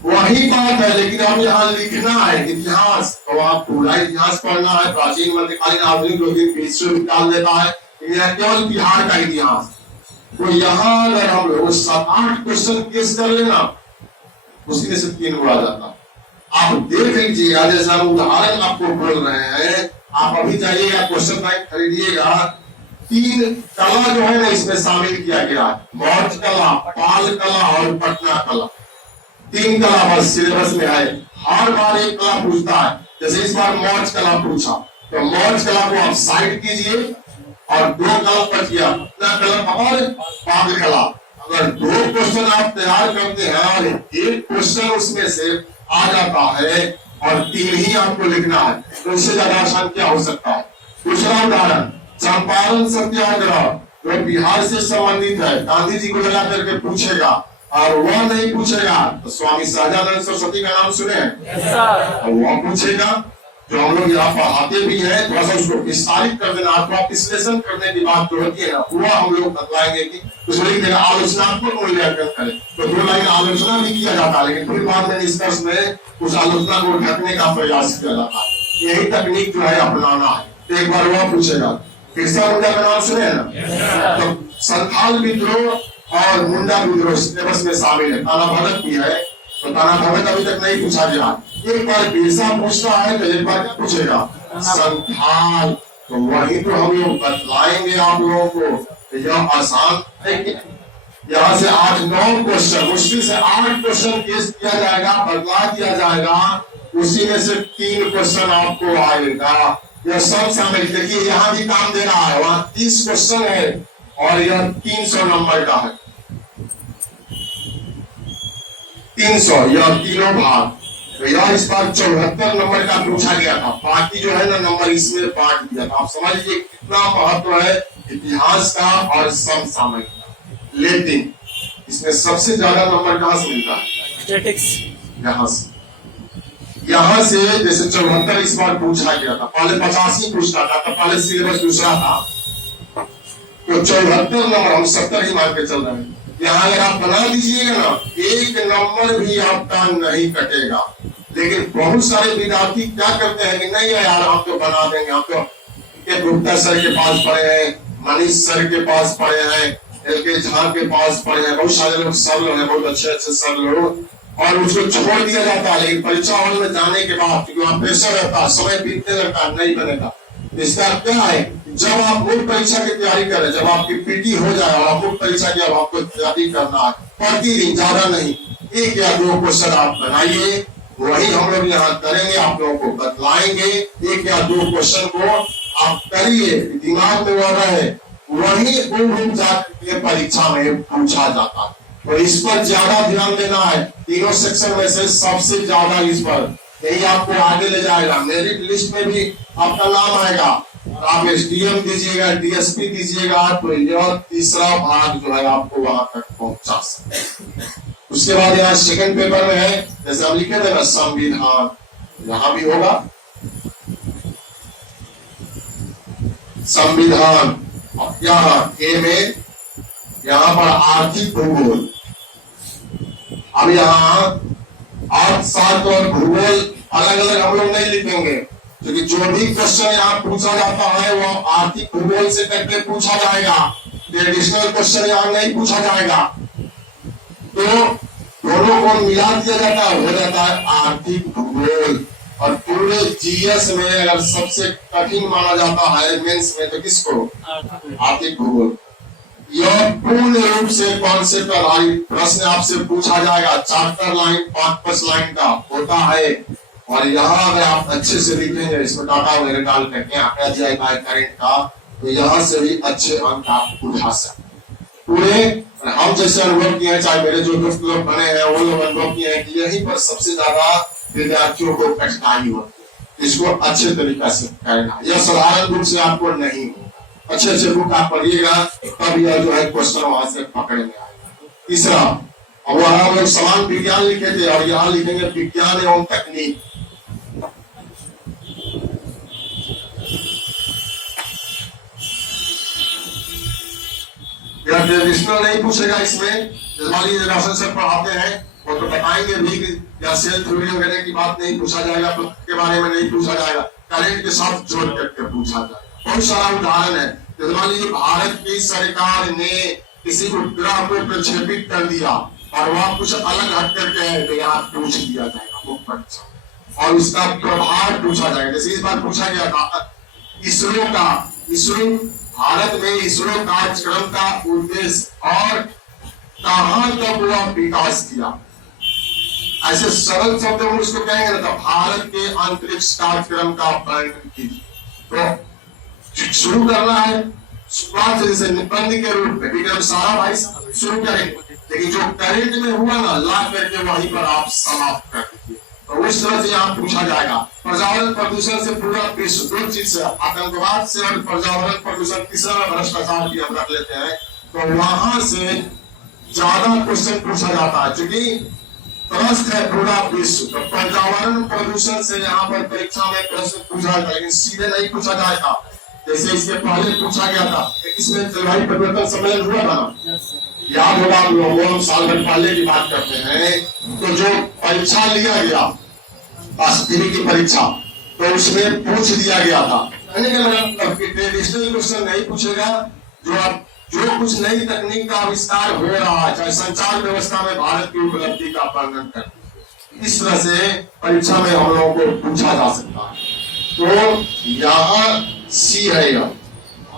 वही बात है, लेकिन हम यहाँ लिखना है इतिहास, तो आप पूरा इतिहास पढ़ना है, प्राचीन मध्यकालीन आधुनिक विश्वविद्यालय देता है, यह केवल बिहार का इतिहास। तो यहाँ अगर हम लोग 7-8 क्वेश्चन केस कर लेना, उसी में से 3 गुणा जाता। आप देख लीजिएगा, जैसे हम उदाहरण आपको बोल रहे हैं, आप अभी जाइएगा क्वेश्चन बैंक खरीदिएगा, 3 कला जो है ना इसमें शामिल किया गया है, मौर्य कला, पाल कला और पटना कला। 3 कला बस सिलेबस में है, हर बार एक कला पूछता है। जैसे इस बार मौर्य कला पूछा, तो मौर्य कला को आप साइड कीजिए और 2 कला बच गया, पटना कला और पाल कला। अगर 2 क्वेश्चन आप तैयार करते हैं और 1 क्वेश्चन उसमें से आ जाता है और 3 ही आपको लिखना है, तो इससे ज्यादा आसान क्या हो सकता है। दूसरा उदाहरण, चंपारण सत्याग्रह जो बिहार से संबंधित है, गांधी जी को लगा करके पूछेगा और वह नहीं पूछेगा तो स्वामी सहजानंद सरस्वती का नाम सुने और वह पूछेगा। जो हम लोग यहाँ पढ़ाते भी हैं, थोड़ा सा उसको विस्तारित कर देना, आपको विश्लेषण करने की बात जो होती है ना, वह हम लोग बतलाएंगे कि उसमें लिख देगा आलोचनात्मक मूल्यांकन करें। तो 2 लाइन आलोचना भी किया जाता है, लेकिन फिर बाद में निष्कर्ष में उस आलोचना को ढकने का प्रयास किया जाता है। यही तकनीक जो है अपनाना है। तो एक बार वह पूछेगा, बिरसा मुंडा का नाम सुने ना, तो संथाल विद्रोह और मुंडा विद्रोह सिलेबस में शामिल है। ताना भगत भी है, तो ताना भगत अभी तक नहीं पूछा गया। एक बार बिरसा पूछता है तो एक बार क्या पूछेगा, संथाल। तो वही तो हम लोग बतलाएंगे आप लोगों को। तो यह आसान है कि यहाँ से 8-9 क्वेश्चन, मुश्किल से 8 क्वेश्चन केस किया जाएगा, बदला दिया जाएगा, उसी में से 3 क्वेश्चन आपको आएगा। यह सब शामिल। देखिए यहाँ भी काम दे रहा है, वहां 30 क्वेश्चन है और यह 300 नंबर का है। 300 यह तीनों भाग। तो यह इस बार 74 नंबर का पूछा गया था, बाकी जो है ना नंबर इसमें बांट दिया था। आप समझ लीजिए कितना महत्व है इतिहास का और समसामयिक का। लेकिन इसमें सबसे ज्यादा नंबर कहाँ से मिलता है, स्टैटिक्स। यहाँ से जैसे 74 इस बार पूछा गया था, पहले 85 पूछता था, तो पहले सिलेबस दूसरा था, तो 74 नंबर हम 70 ही मान के चल रहे हैं। यहाँ अगर आप बना दीजिएगा ना, 1 नंबर भी आपका नहीं कटेगा। लेकिन बहुत सारे विद्यार्थी क्या करते हैं कि नहीं यार हम तो बना देंगे, हम तो गुप्ता सर के पास पढ़े हैं, मनीष सर के पास पढ़े हैं, LK झा के पास पढ़े हैं, बहुत सारे लोग सर लोग हैं, बहुत अच्छे सर लोग, और उसको छोड़ दिया जाता है। लेकिन परीक्षा हॉल में जाने के बाद क्योंकि वहाँ प्रेशर रहता है, समय बीतने लगता है, नहीं बनेगा। इसका क्या है, जब आप मुख्य परीक्षा की तैयारी करें, जब आपकी पीटी हो जाए और आप मुख्य परीक्षा की अब आपको तैयारी करना है, प्रतिदिन ज्यादा नहीं 1 या 2 क्वेश्चन आप बनाइए, वही हम लोग यहाँ करेंगे, आप लोगों को बतलाएंगे। 1 या 2 क्वेश्चन को आप करिए, दिमाग में वह रहे, वही रूप जाकर परीक्षा में पूछा जाता है। तो इस पर ज्यादा ध्यान देना है। तीनों सेक्शन में से सबसे ज्यादा इस पर, यही आपको आगे ले जाएगा। मेरिट लिस्ट में भी आपका नाम आएगा, आप SDM दीजिएगा, DSP दीजिएगा, तो यह तीसरा भाग जो है आपको वहां तक पहुंचा सकते। उसके बाद यहाँ सेकंड पेपर में है, जैसे हम लिखे थे ना संविधान, यहाँ भी होगा संविधान। यहाँ A में यहाँ पर आर्थिक भूगोल। अब यहाँ अर्थशास्त्र और भूगोल अलग अलग हम लोग नहीं लिखेंगे, क्योंकि जो भी क्वेश्चन यहाँ पूछा जाता है वो आर्थिक भूगोल से करके पूछा जाएगा, ट्रेडिशनल क्वेश्चन यहाँ नहीं पूछा जाएगा। तो दोनों को मिला दिया जाता है, हो जाता है आर्थिक भूगोल। और पूरे GS में अगर सबसे कठिन माना जाता है मेंस में, तो किसको, आर्थिक भूगोल। यह पूर्ण रूप से कॉन्सेप्ट आधारित प्रश्न आपसे पूछा जाएगा। 4 लाइन 5 लाइन का होता है, और यहाँ अगर आप अच्छे से लिखेंगे, इसमें डाटा वगैरह डाल करके आंकड़ा दिया है करंट का, तो यहाँ से भी अच्छे अंक आप उठा सकते पूरे। हम जैसे अनुभव किए हैं, चाहे मेरे जो दोस्त लोग बने हैं वो लोग अनुभव किए हैं कि यहीं पर सबसे ज्यादा विद्यार्थियों को कठिनाई होती है इसको अच्छे तरीका से करना। यह साधारण रूप से आपको नहीं हो, अच्छे अच्छे बुक आप पढ़िएगा तब यह जो है क्वेश्चन वहां से पकड़ में आएगा। तीसरा, अब वहां लोग समान विज्ञान लिखे थे और यहाँ लिखेंगे विज्ञान एवं तकनीक। यह ट्रेडिशनल नहीं पूछेगा इसमें, जैसे राशन सर पढ़ाते हैं वो तो बताएंगे भी कि या सेल थ्योरी वगैरह की बात नहीं पूछा जाएगा, के बारे में नहीं पूछा जाएगा, करंट के साथ जोड़ करके पूछा जाएगा। बहुत सारा उदाहरण है, जैसे मान लीजिए भारत की सरकार ने किसी उपग्रह को प्रक्षेपित कर दिया और वह कुछ अलग हट करके है तो यहाँ पूछ दिया जाएगा मुख्य परीक्षा और उसका प्रभाव पूछा जाएगा। जैसे इस बार पूछा गया था इसरो भारत में इसरो कार्यक्रम का उद्देश्य और कहां तक हुआ विकास किया, ऐसे सरल शब्दों में उसको कहेंगे ना, तो भारत के अंतरिक्ष कार्यक्रम का वर्णन कीजिए। तो शुरू करना है शुरुआत से, जैसे निबंध के रूप में विक्रम सारा भाई शुरू करेंगे, लेकिन जो करंट में हुआ ना ला करके वहीं पर आप समाप्त कर दीजिए। तो उस तरह से यहाँ पूछा जाएगा। पर्यावरण प्रदूषण से पूरा विश्व, दो चीज से, आतंकवाद से और पर्यावरण प्रदूषण, तीसरा भ्रष्टाचार की हम रख लेते हैं, तो वहां से ज्यादा क्वेश्चन पूछा जाता है क्योंकि त्रस्त है पूरा विश्व। तो पर्यावरण प्रदूषण से यहाँ पर परीक्षा में प्रश्न पूछा जाएगा, लेकिन सीधे नहीं पूछा जाएगा जैसे इसके पहले पूछा गया था। इसमें जलवायु परिवर्तन सम्मेलन हुआ था ना, याद होगा आप लोगों, हम साल भर पहले की बात करते हैं। तो जो परीक्षा लिया गया वास्तविक की परीक्षा, तो उसमें पूछ दिया गया था, ट्रेडिशनल क्वेश्चन नहीं पूछेगा, जो कुछ नई तकनीक का आविष्कार हो रहा है, चाहे संचार व्यवस्था में भारत की उपलब्धि का वर्णन कर, इस तरह से परीक्षा में हम लोगों को पूछा जा सकता है। तो यहाँ सी है या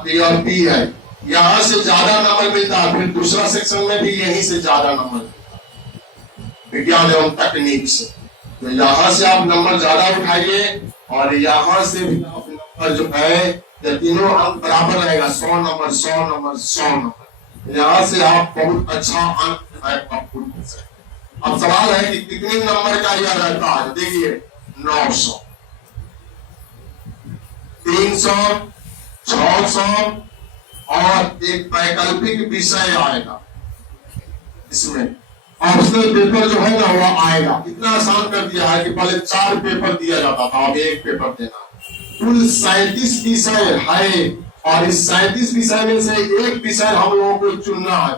बी है, यहाँ से ज्यादा नंबर मिलता है, फिर दूसरा सेक्शन में भी यहीं से ज्यादा नंबर मिलता है विज्ञान एवं तकनीक से। तो यहाँ से आप नंबर ज्यादा उठाइए और यहाँ से भी नंबर जो है तीनों अंक बराबर रहेगा, 100 नंबर 100 नंबर 100 नंबर, यहाँ से आप बहुत अच्छा अंक आपको मिल सकते। अब सवाल है कि कितने नंबर का यह रहता है, देखिए 900, 300, 600 और एक वैकल्पिक विषय आएगा। इसमें ऑप्शनल पेपर जो है ना वो आएगा। इतना आसान कर दिया है कि पहले 4 पेपर दिया जाता था, अब 1 पेपर देना। कुल 37 विषय है और इस 37 विषय में से एक विषय हम लोगों को चुनना है।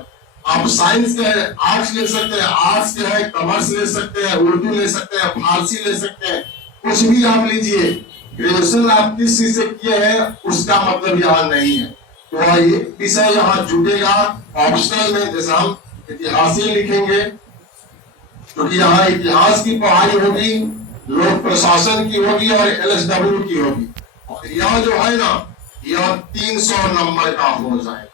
आप साइंस के आर्ट्स ले सकते हैं, आर्ट्स के है कॉमर्स ले सकते हैं, उर्दू ले सकते हैं, फारसी ले सकते हैं, कुछ भी आप लीजिए। ग्रेजुएशन आप किस चीज से किए हैं उसका मतलब यहाँ नहीं है। तो ये विषय यहाँ जुटेगा ऑप्शनल में। जैसे हम इतिहास ही लिखेंगे क्योंकि यहाँ इतिहास की पढ़ाई होगी, लोक प्रशासन की होगी और LSW की होगी, और यह जो है ना यह 300 नंबर का हो जाएगा।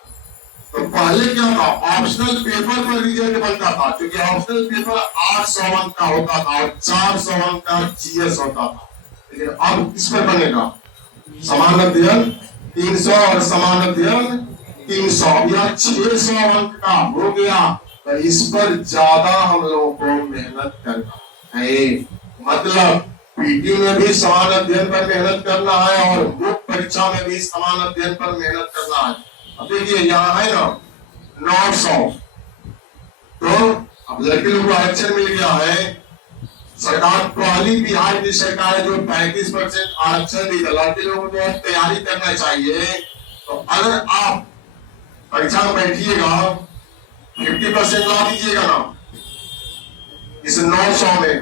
तो पहले क्या था, ऑप्शनल पेपर पर रिजल्ट बनता था क्योंकि ऑप्शनल पेपर 800 अंक का होता था और 400 अंक का GS होता था। लेकिन अब किस पर बनेगा, समान अध्ययन 300 और समान अध्ययन 300, यह 600 अंक का हो गया। तो इस पर ज्यादा हम लोगों को मेहनत करना है, मतलब पीटी में भी समान अध्ययन पर मेहनत करना है और मुख्य परीक्षा में भी समान अध्ययन पर मेहनत करना है। अब देखिए यहाँ है ना 900, तो अब लड़के लोगों को आरक्षण मिल गया है। सरकार पहली बिहार की सरकार जो 35% आरक्षण दी, लड़के लोगों को तैयारी करना चाहिए। तो अगर आप परीक्षा में बैठिएगा 50% ला दीजिएगा ना इस 900 में,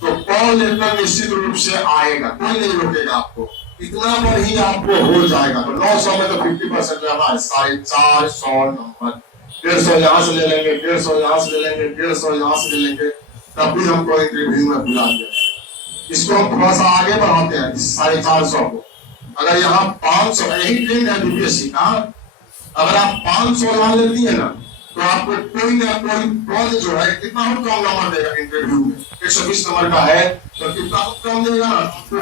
तो कॉल लेटर निश्चित रूप से आएगा, कोई नहीं रोकेगा आपको, इतना पर ही आपको हो जाएगा। तो 900 में तो 50% लेना है, 450 नंबर, 150 यहाँ से ले लेंगे, 150 यहाँ से ले लेंगे, 150 यहाँ से ले लेंगे, तब भी हमको इंटरव्यू में बुला दिया। इसको हम थोड़ा सा आगे बढ़ाते हैं 450 को। अगर यहाँ 500, यही ट्रेंड है BPSC का, अगर आप 500 ला लेती है ना तो आपको कोई ना कोई पद जो है कितना हम कम नंबर देगा इंटरव्यू में, 120 नंबर का है तो कितना हम कम देगा ना, तो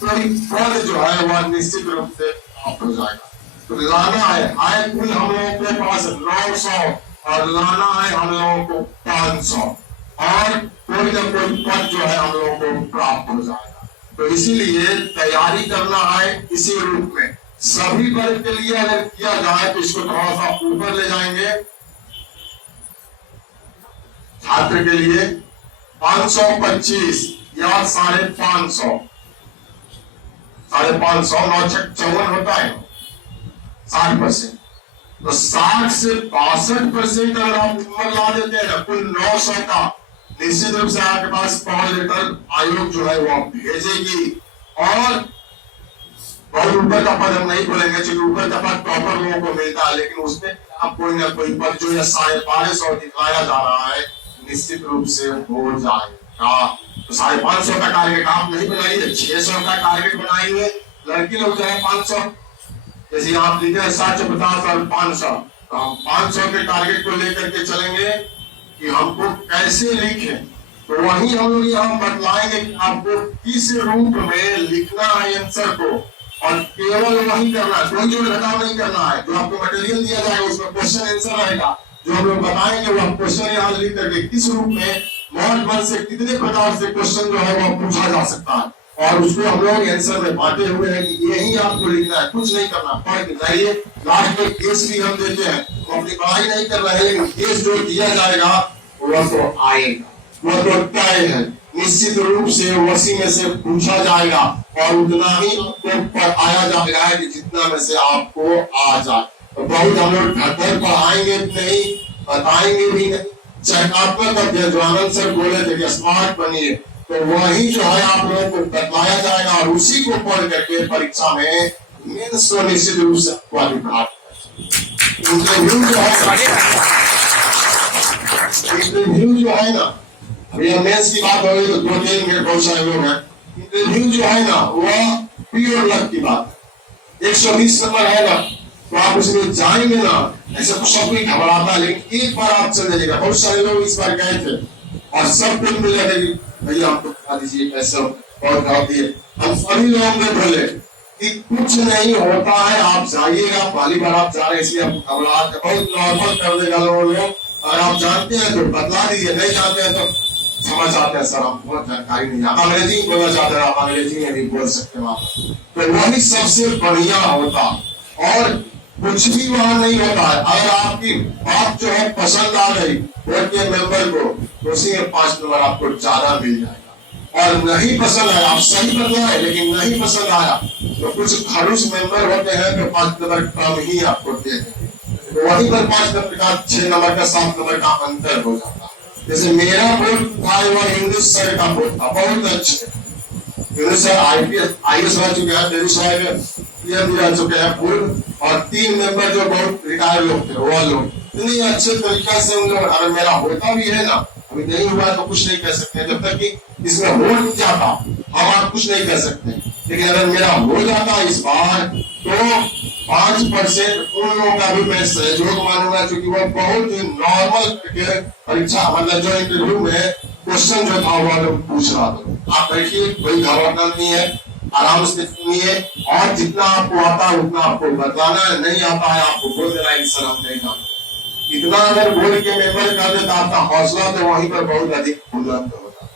कोई पद जो है वह निश्चित रूप से आप हो जाएगा। तो लाना है कुल हम लोगों के पास 900 और लाना है हम लोगों को 500 और कोई ना कोई पद जो है हम लोगों को प्राप्त हो जाएगा। तो इसीलिए तैयारी करना है इसी रूप में। सभी वर्ग के लिए अगर किया जाए तो इसको थोड़ा सा ऊपर ले जाएंगे। छात्र के लिए 525 या 550, 550 9 54 होता है 60%। तो 60 से 62% अगर आप नंबर ला देते हैं ना कुल 900 का, निश्चित रूप से आपके पास कॉल लेटर आयोग जो है वो भेजेगी। और बहुत ऊपर का पद हम नहीं बोलेंगे क्योंकि ऊपर का पद टॉपर लोगों को मिलता है, लेकिन उसमें आप कोई ना कोई पद जो है 1250 दिखाया जा रहा है निश्चित रूप से हो जाएगा। तो 550 का टारगेट आप नहीं बनाइए, 600 का टारगेट बनाइए। लड़की लोग जो है 500, जैसे आप लिखे हैं 750 और 500, तो हम 500 के टारगेट को लेकर के चलेंगे कि हमको कैसे लिखें। तो वही हम लोग यहाँ बतलाएंगे कि आपको किस रूप में लिखना है आंसर को, और केवल वही करना है, कोई जोड़ घटाव नहीं करना है। जो आपको मटेरियल दिया जाएगा उसमें क्वेश्चन आंसर रहेगा, जो हम लोग बताएंगे वो क्वेश्चन यहाँ लिख करके किस रूप में मॉड 1 से कितने प्रकार से क्वेश्चन जो है वो पूछा जा सकता है, और उसको हम लोग आंसर में बांटे हुए हैं कि यही आपको लिखना है, कुछ नहीं करना। पढ़ के जाइए, लास्ट में केस भी हम देते हैं, तो अपनी पढ़ाई नहीं कर रहे हैं, लेकिन केस जो दिया जाएगा वह तो आएगा, वह तो तय है। निश्चित रूप से उसी में से पूछा जाएगा और उतना ही आपको पढ़ाया जाएगा कि जितना में से आपको आ जाए। तो बहुत हम लोग घर पढ़ाएंगे नहीं, बताएंगे भी नहीं। चयनात्मक अध्ययन जो आनंद सर बोले थे कि स्मार्ट बनिए, तो वही जो है आप लोगों को बताया जाएगा और उसी को पढ़ करके परीक्षा में मेंस को निश्चित रूप से क्वालिफाई इंटरव्यू जो है ना, अभी मेंस की बात हो गई तो 2-3 मिनट बहुत सारे लोग हैं। इंटरव्यू जो है ना वह प्योर लक की बात है। 120 नंबर है ना, तो आप उसमें जाएंगे ना, ऐसे तो सब कोई घबराता है, लेकिन एक बार आप चल जाइएगा। बहुत सारे लोग इस बार गए थे और सब कुछ मिल गया कि भैया हमको बता दीजिए कैसे और जवाब दिए। हम सभी लोगों ने बोले कि कुछ नहीं होता है, आप जाइएगा, पहली बार आप जा रहे हैं इसलिए आप घबराहट बहुत नॉर्मल कर देगा लोग। अगर आप जानते हैं तो बतला दीजिए, नहीं जानते हैं तो समझ आते हैं सर हम बहुत जानकारी नहीं, अंग्रेजी बोलना चाहते हैं आप अंग्रेजी में भी बोल सकते हैं आप, तो वही सबसे बढ़िया होता। और कुछ भी वहां नहीं होता है। अगर आपकी बात जो है पसंद आ गई बोर्ड के मेंबर को, तो उसी में 5 नंबर आपको ज्यादा मिल जाएगा। और नहीं पसंद आया, आप सही बतलाए लेकिन नहीं पसंद आया, तो कुछ खड़ूस मेंबर होते हैं तो 5 नंबर कम ही आपको दे देंगे। तो वहीं पर 5 नंबर का 6 नंबर का 7 नंबर का अंतर हो जाता है। जैसे मेरा बोर्ड था वह हिंदू सर का बोर्ड था, बहुत अच्छे हिंदू सर IAS रह चुके हैं, बेगूसराय में PM रह चुके हैं पूर्व, और 3 मेंबर जो बहुत रिटायर्ड लोग थे वो लोग इतनी अच्छे तरीके से उन लोग। अगर मेरा होता भी है ना, अभी नहीं हुआ तो कुछ नहीं कह सकते, जब तक कि इसमें हो जाता हम आप कुछ नहीं कह सकते। लेकिन अगर मेरा हो जाता इस बार तो 5% उन लोगों का भी मैं सहयोग मानूंगा, क्योंकि वो बहुत ही नॉर्मल परीक्षा मतलब जो इंटरव्यू में क्वेश्चन जो था वो लोग पूछ रहा था। आप बैठिए, कोई घबराना नहीं है, आराम से सुनिए, और जितना आपको आता है उतना आपको बताना है, नहीं आता है आपको बोल देना है सर हम नहीं जानते। इतना अगर बोल के मेंबर कर देता आपका हौसला तो वहीं पर बहुत अधिक बुलंद होता।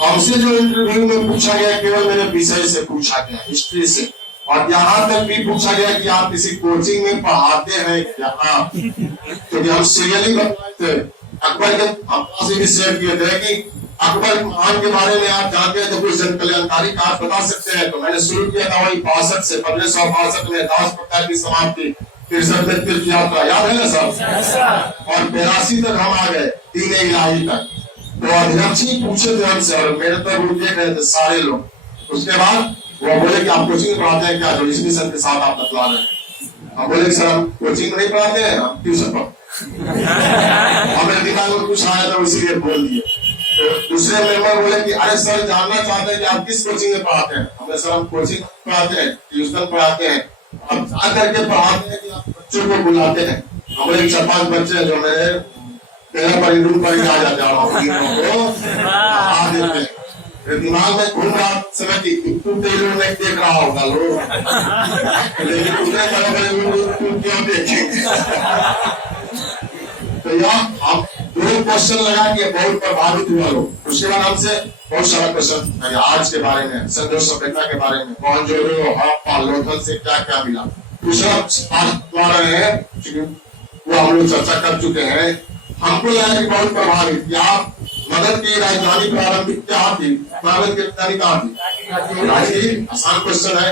हमसे जो इंटरव्यू में पूछा गया केवल मेरे विषय से पूछा गया, हिस्ट्री से, और यहाँ तक भी पूछा गया कि आप किसी कोचिंग में पढ़ाते हैं क्या, क्योंकि हम सीरियली बताए थे। अकबर के आपसे भी शेयर किए थे कि अकबर खान के बारे में आप जानते हैं तो कुछ जन कल्याणकारी कार्य बता सकते हैं। तो मैंने शुरू किया था वही 62 से 1562 में दास प्रथा की समाप्ति, 63 में तीर्थ यात्रा, याद है ना सब, और 82 तक हम आ गए, 3 इलाही तक। तो अध्यक्ष ही पूछे थे हमसे और मेरे तरफ देख रहे थे सारे लोग। उसके बाद वो बोले कि आप कोचिंग पढ़ाते हैं क्या, जो इसमें सर के साथ आप बतला रहे हैं। हम बोले सर हम कोचिंग नहीं पढ़ाते हैं, हम ट्यूशन पढ़ाते हैं। हमें दिमाग में कुछ आया था इसीलिए बोल दिए। तो दूसरे मेंबर बोले कि अरे सर जानना चाहते हैं कि आप किस कोचिंग में पढ़ाते हैं। हमने सर हम कोचिंग पढ़ाते हैं, ट्यूशन पढ़ाते हैं। आप जा करके पढ़ाते हैं कि आप बच्चों को बुलाते हैं। हमारे 4-5 बच्चे हैं जो मेरे 13 परिंदों पर ही आ जाते हैं आ देते हैं। मेरे दिमाग में घूम रहा समय की तू तेलू नहीं देख रहा होगा लोग, लेकिन उसने तू क्यों देखेंगे। तो यह आप 2 क्वेश्चन लगा के बहुत प्रभावित हुआ लोग। उसके बाद हमसे बहुत सारा क्वेश्चन आज के बारे में, संतोष सभ्यता के बारे में, कौन जो हड़प्पा लोथल से क्या क्या मिला दूसरा रहे हैं वो हम लोग चर्चा कर चुके हैं। हमको लगा कि बहुत प्रभावित आप मगध की राजधानी प्रारंभिक क्या थी, मगध की राजधानी कहाँ थी? आसान क्वेश्चन है,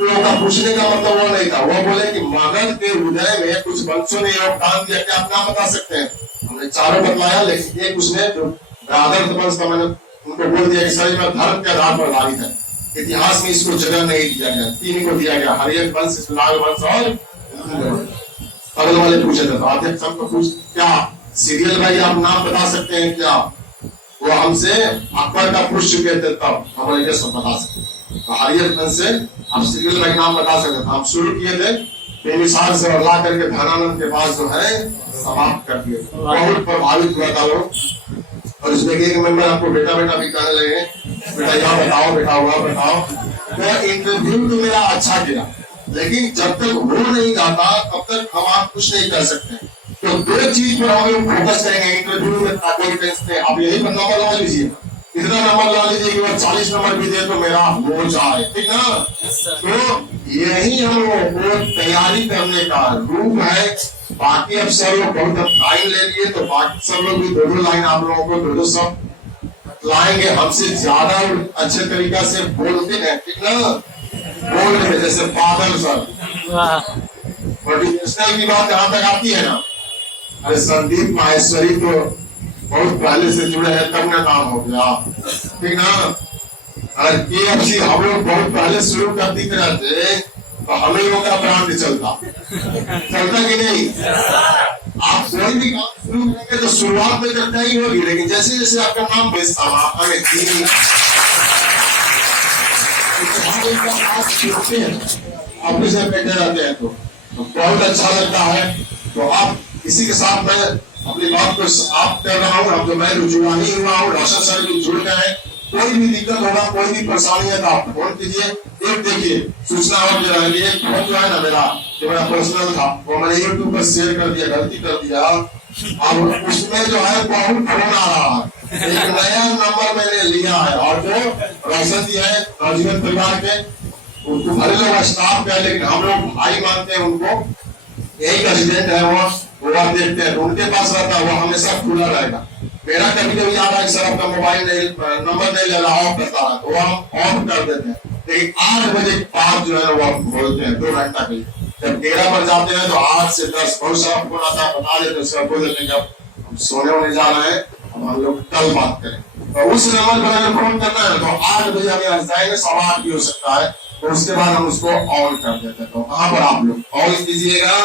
उनका पूछने का मतलब वो नहीं था। वो बोले कि मगध के हृदय में कुछ वंशों ने योगदान दिया, क्या आप नाम बता सकते हैं? हमने चारों बतलाया, लेकिन एक उसने जो राधर वंश का मैंने उनको बोल दिया कि सही में धर्म के आधार पर आधारित है। इतिहास में इसको जगह नहीं दिया गया, 3 को दिया गया, हरियक वंश, नाग वंश और बगल वाले पूछे थे। अध्यक्ष हमको पूछ क्या सीरियल भाई आप नाम बता सकते हैं क्या? वो हमसे अकबर का पूछ चुके थे, तब हमारे ये सब बता सकते। तो हरियक वंश से आप सीरियल भाई नाम बता सकते थे। हम शुरू किए थे बेमिसाल से और ला करके धनानंद के पास जो है समाप्त कर दिए। बहुत प्रभावित हुआ था लोग। और इसमें एक मेंबर आपको बेटा बेटा भी कहने लगे, बेटा यहाँ बताओ, बेटा हुआ बताओ। तो इंटरव्यू तो मेरा अच्छा किया, लेकिन जब तक हो नहीं जाता तब तक हम आप कुछ नहीं कर सकते। तो 2 चीज पर हम लोग फोकस करेंगे इंटरव्यू में। कोई टेंशन नहीं, आप यही पर नंबर लगा लीजिए, इतना नंबर लगा लीजिए कि वो 40 नंबर भी दे तो मेरा हो जाए, ठीक ना? तो यही हम लोग को तैयारी करने का रूप है। बाकी अब सब लोग बहुत टाइम ले लिए, तो बाकी सब लोग भी 2-2 लाइन आप लोगों को 2-2 सब लाएंगे। हमसे ज्यादा अच्छे तरीका से बोलते हैं, ठीक ना? बोल रहे जैसे बादल सर, मोटिवेशनल की बात जहां तक आती है ना, अरे संदीप माहेश्वरी तो बहुत पहले से जुड़े हैं, तब ना काम हो गया, ठीक ना? अगर KFC हम लोग बहुत पहले शुरू कर दी रहते तो हम लोगों का ब्रांड चलता कि नहीं? आप कोई भी काम शुरू करेंगे तो शुरुआत में करता ही होगी, लेकिन जैसे जैसे आपका नाम बेचता आप इसे बैठे रहते हैं तो बहुत अच्छा लगता है। तो आप इसी के साथ मैं अपनी बात को आप कर रहा हूँ। अब जो मैं जुड़ा ही हुआ हूँ, रोशन सर भी जुड़ गए हैं। कोई भी दिक्कत होगा, कोई भी परेशानी है तो आप फोन कीजिए। एक देखिए सूचना और दे रहा है, एक फोन जो है ना मेरा, जो मेरा पर्सनल था, वो मैंने YouTube पर शेयर कर दिया, गलती कर दिया। अब उसमें जो है बहुत फोन आ रहा है, एक नया नंबर मैंने लिया है। और जो रोशन जी है नवजीवन परिवार के, उनको भले लोग स्टाफ का, लेकिन हम लोग भाई मानते हैं उनको। यही रेजिडेंट है वो आप देखते हैं, उनके पास रहता है, वो हमेशा खुला रहेगा। मेरा कभी कभी याद है सर आपका मोबाइल नहीं, नंबर नहीं ले रहा, ऑफ करता है, तो हम ऑफ कर देते हैं। लेकिन 8 बजे के बाद जो है वो हम खोलते हैं 2 घंटा के लिए। जब 11 बज जाते हैं तो 8 से 10 बहुत सारा फोन आता है, बता देते सर, बोल देते हैं जब हम सोने होने जा रहे हैं, हम लोग कल बात करें। तो उस नंबर पर अगर फोन करना है तो 8 बजे हमें आ जाएंगे, 8:15 भी हो सकता है। तो उसके बाद हम उसको ऑन कर देते हैं। तो कहाँ पर आप लोग ऑन कीजिएगा।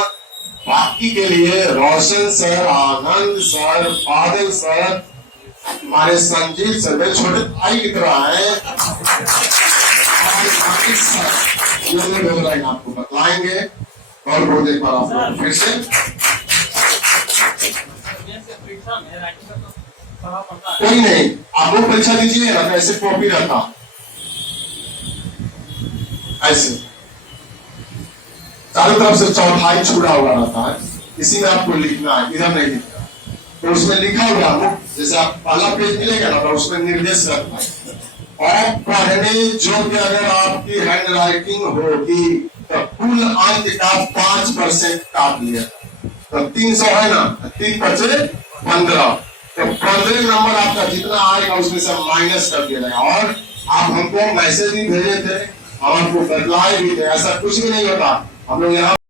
बाकी के लिए रोशन सर, आनंद सर, बादल सर, हमारे संजीव सर मेरे छोटे भाई की तरह है, ये आपको बतलाएंगे। और बहुत एक बार आप फिर से कोई नहीं, आप लोग परीक्षा दीजिए, ऐसे कॉपी रहता ऐसे चारों तरफ से चौथाई छुड़ा हुआ रहता है, इसी में आपको लिखना है, इधर नहीं लिखना। तो उसमें लिखा हुआ हो, जैसे आप पहला पेज मिलेगा ना, तो उसमें निर्देश रहता है। और पढ़ने योग्य अगर आपकी हैंड राइटिंग होगी तो कुल अंक का 5% काट लिया। तो 300 है ना, 3 बचे 15, तो 15 नंबर आपका जितना आएगा उसमें से माइनस कर दिया जाएगा। और आप हमको मैसेज भी भेजे थे और आपको बदलाए भी थे, ऐसा कुछ भी नहीं होता। हम लोग यहाँ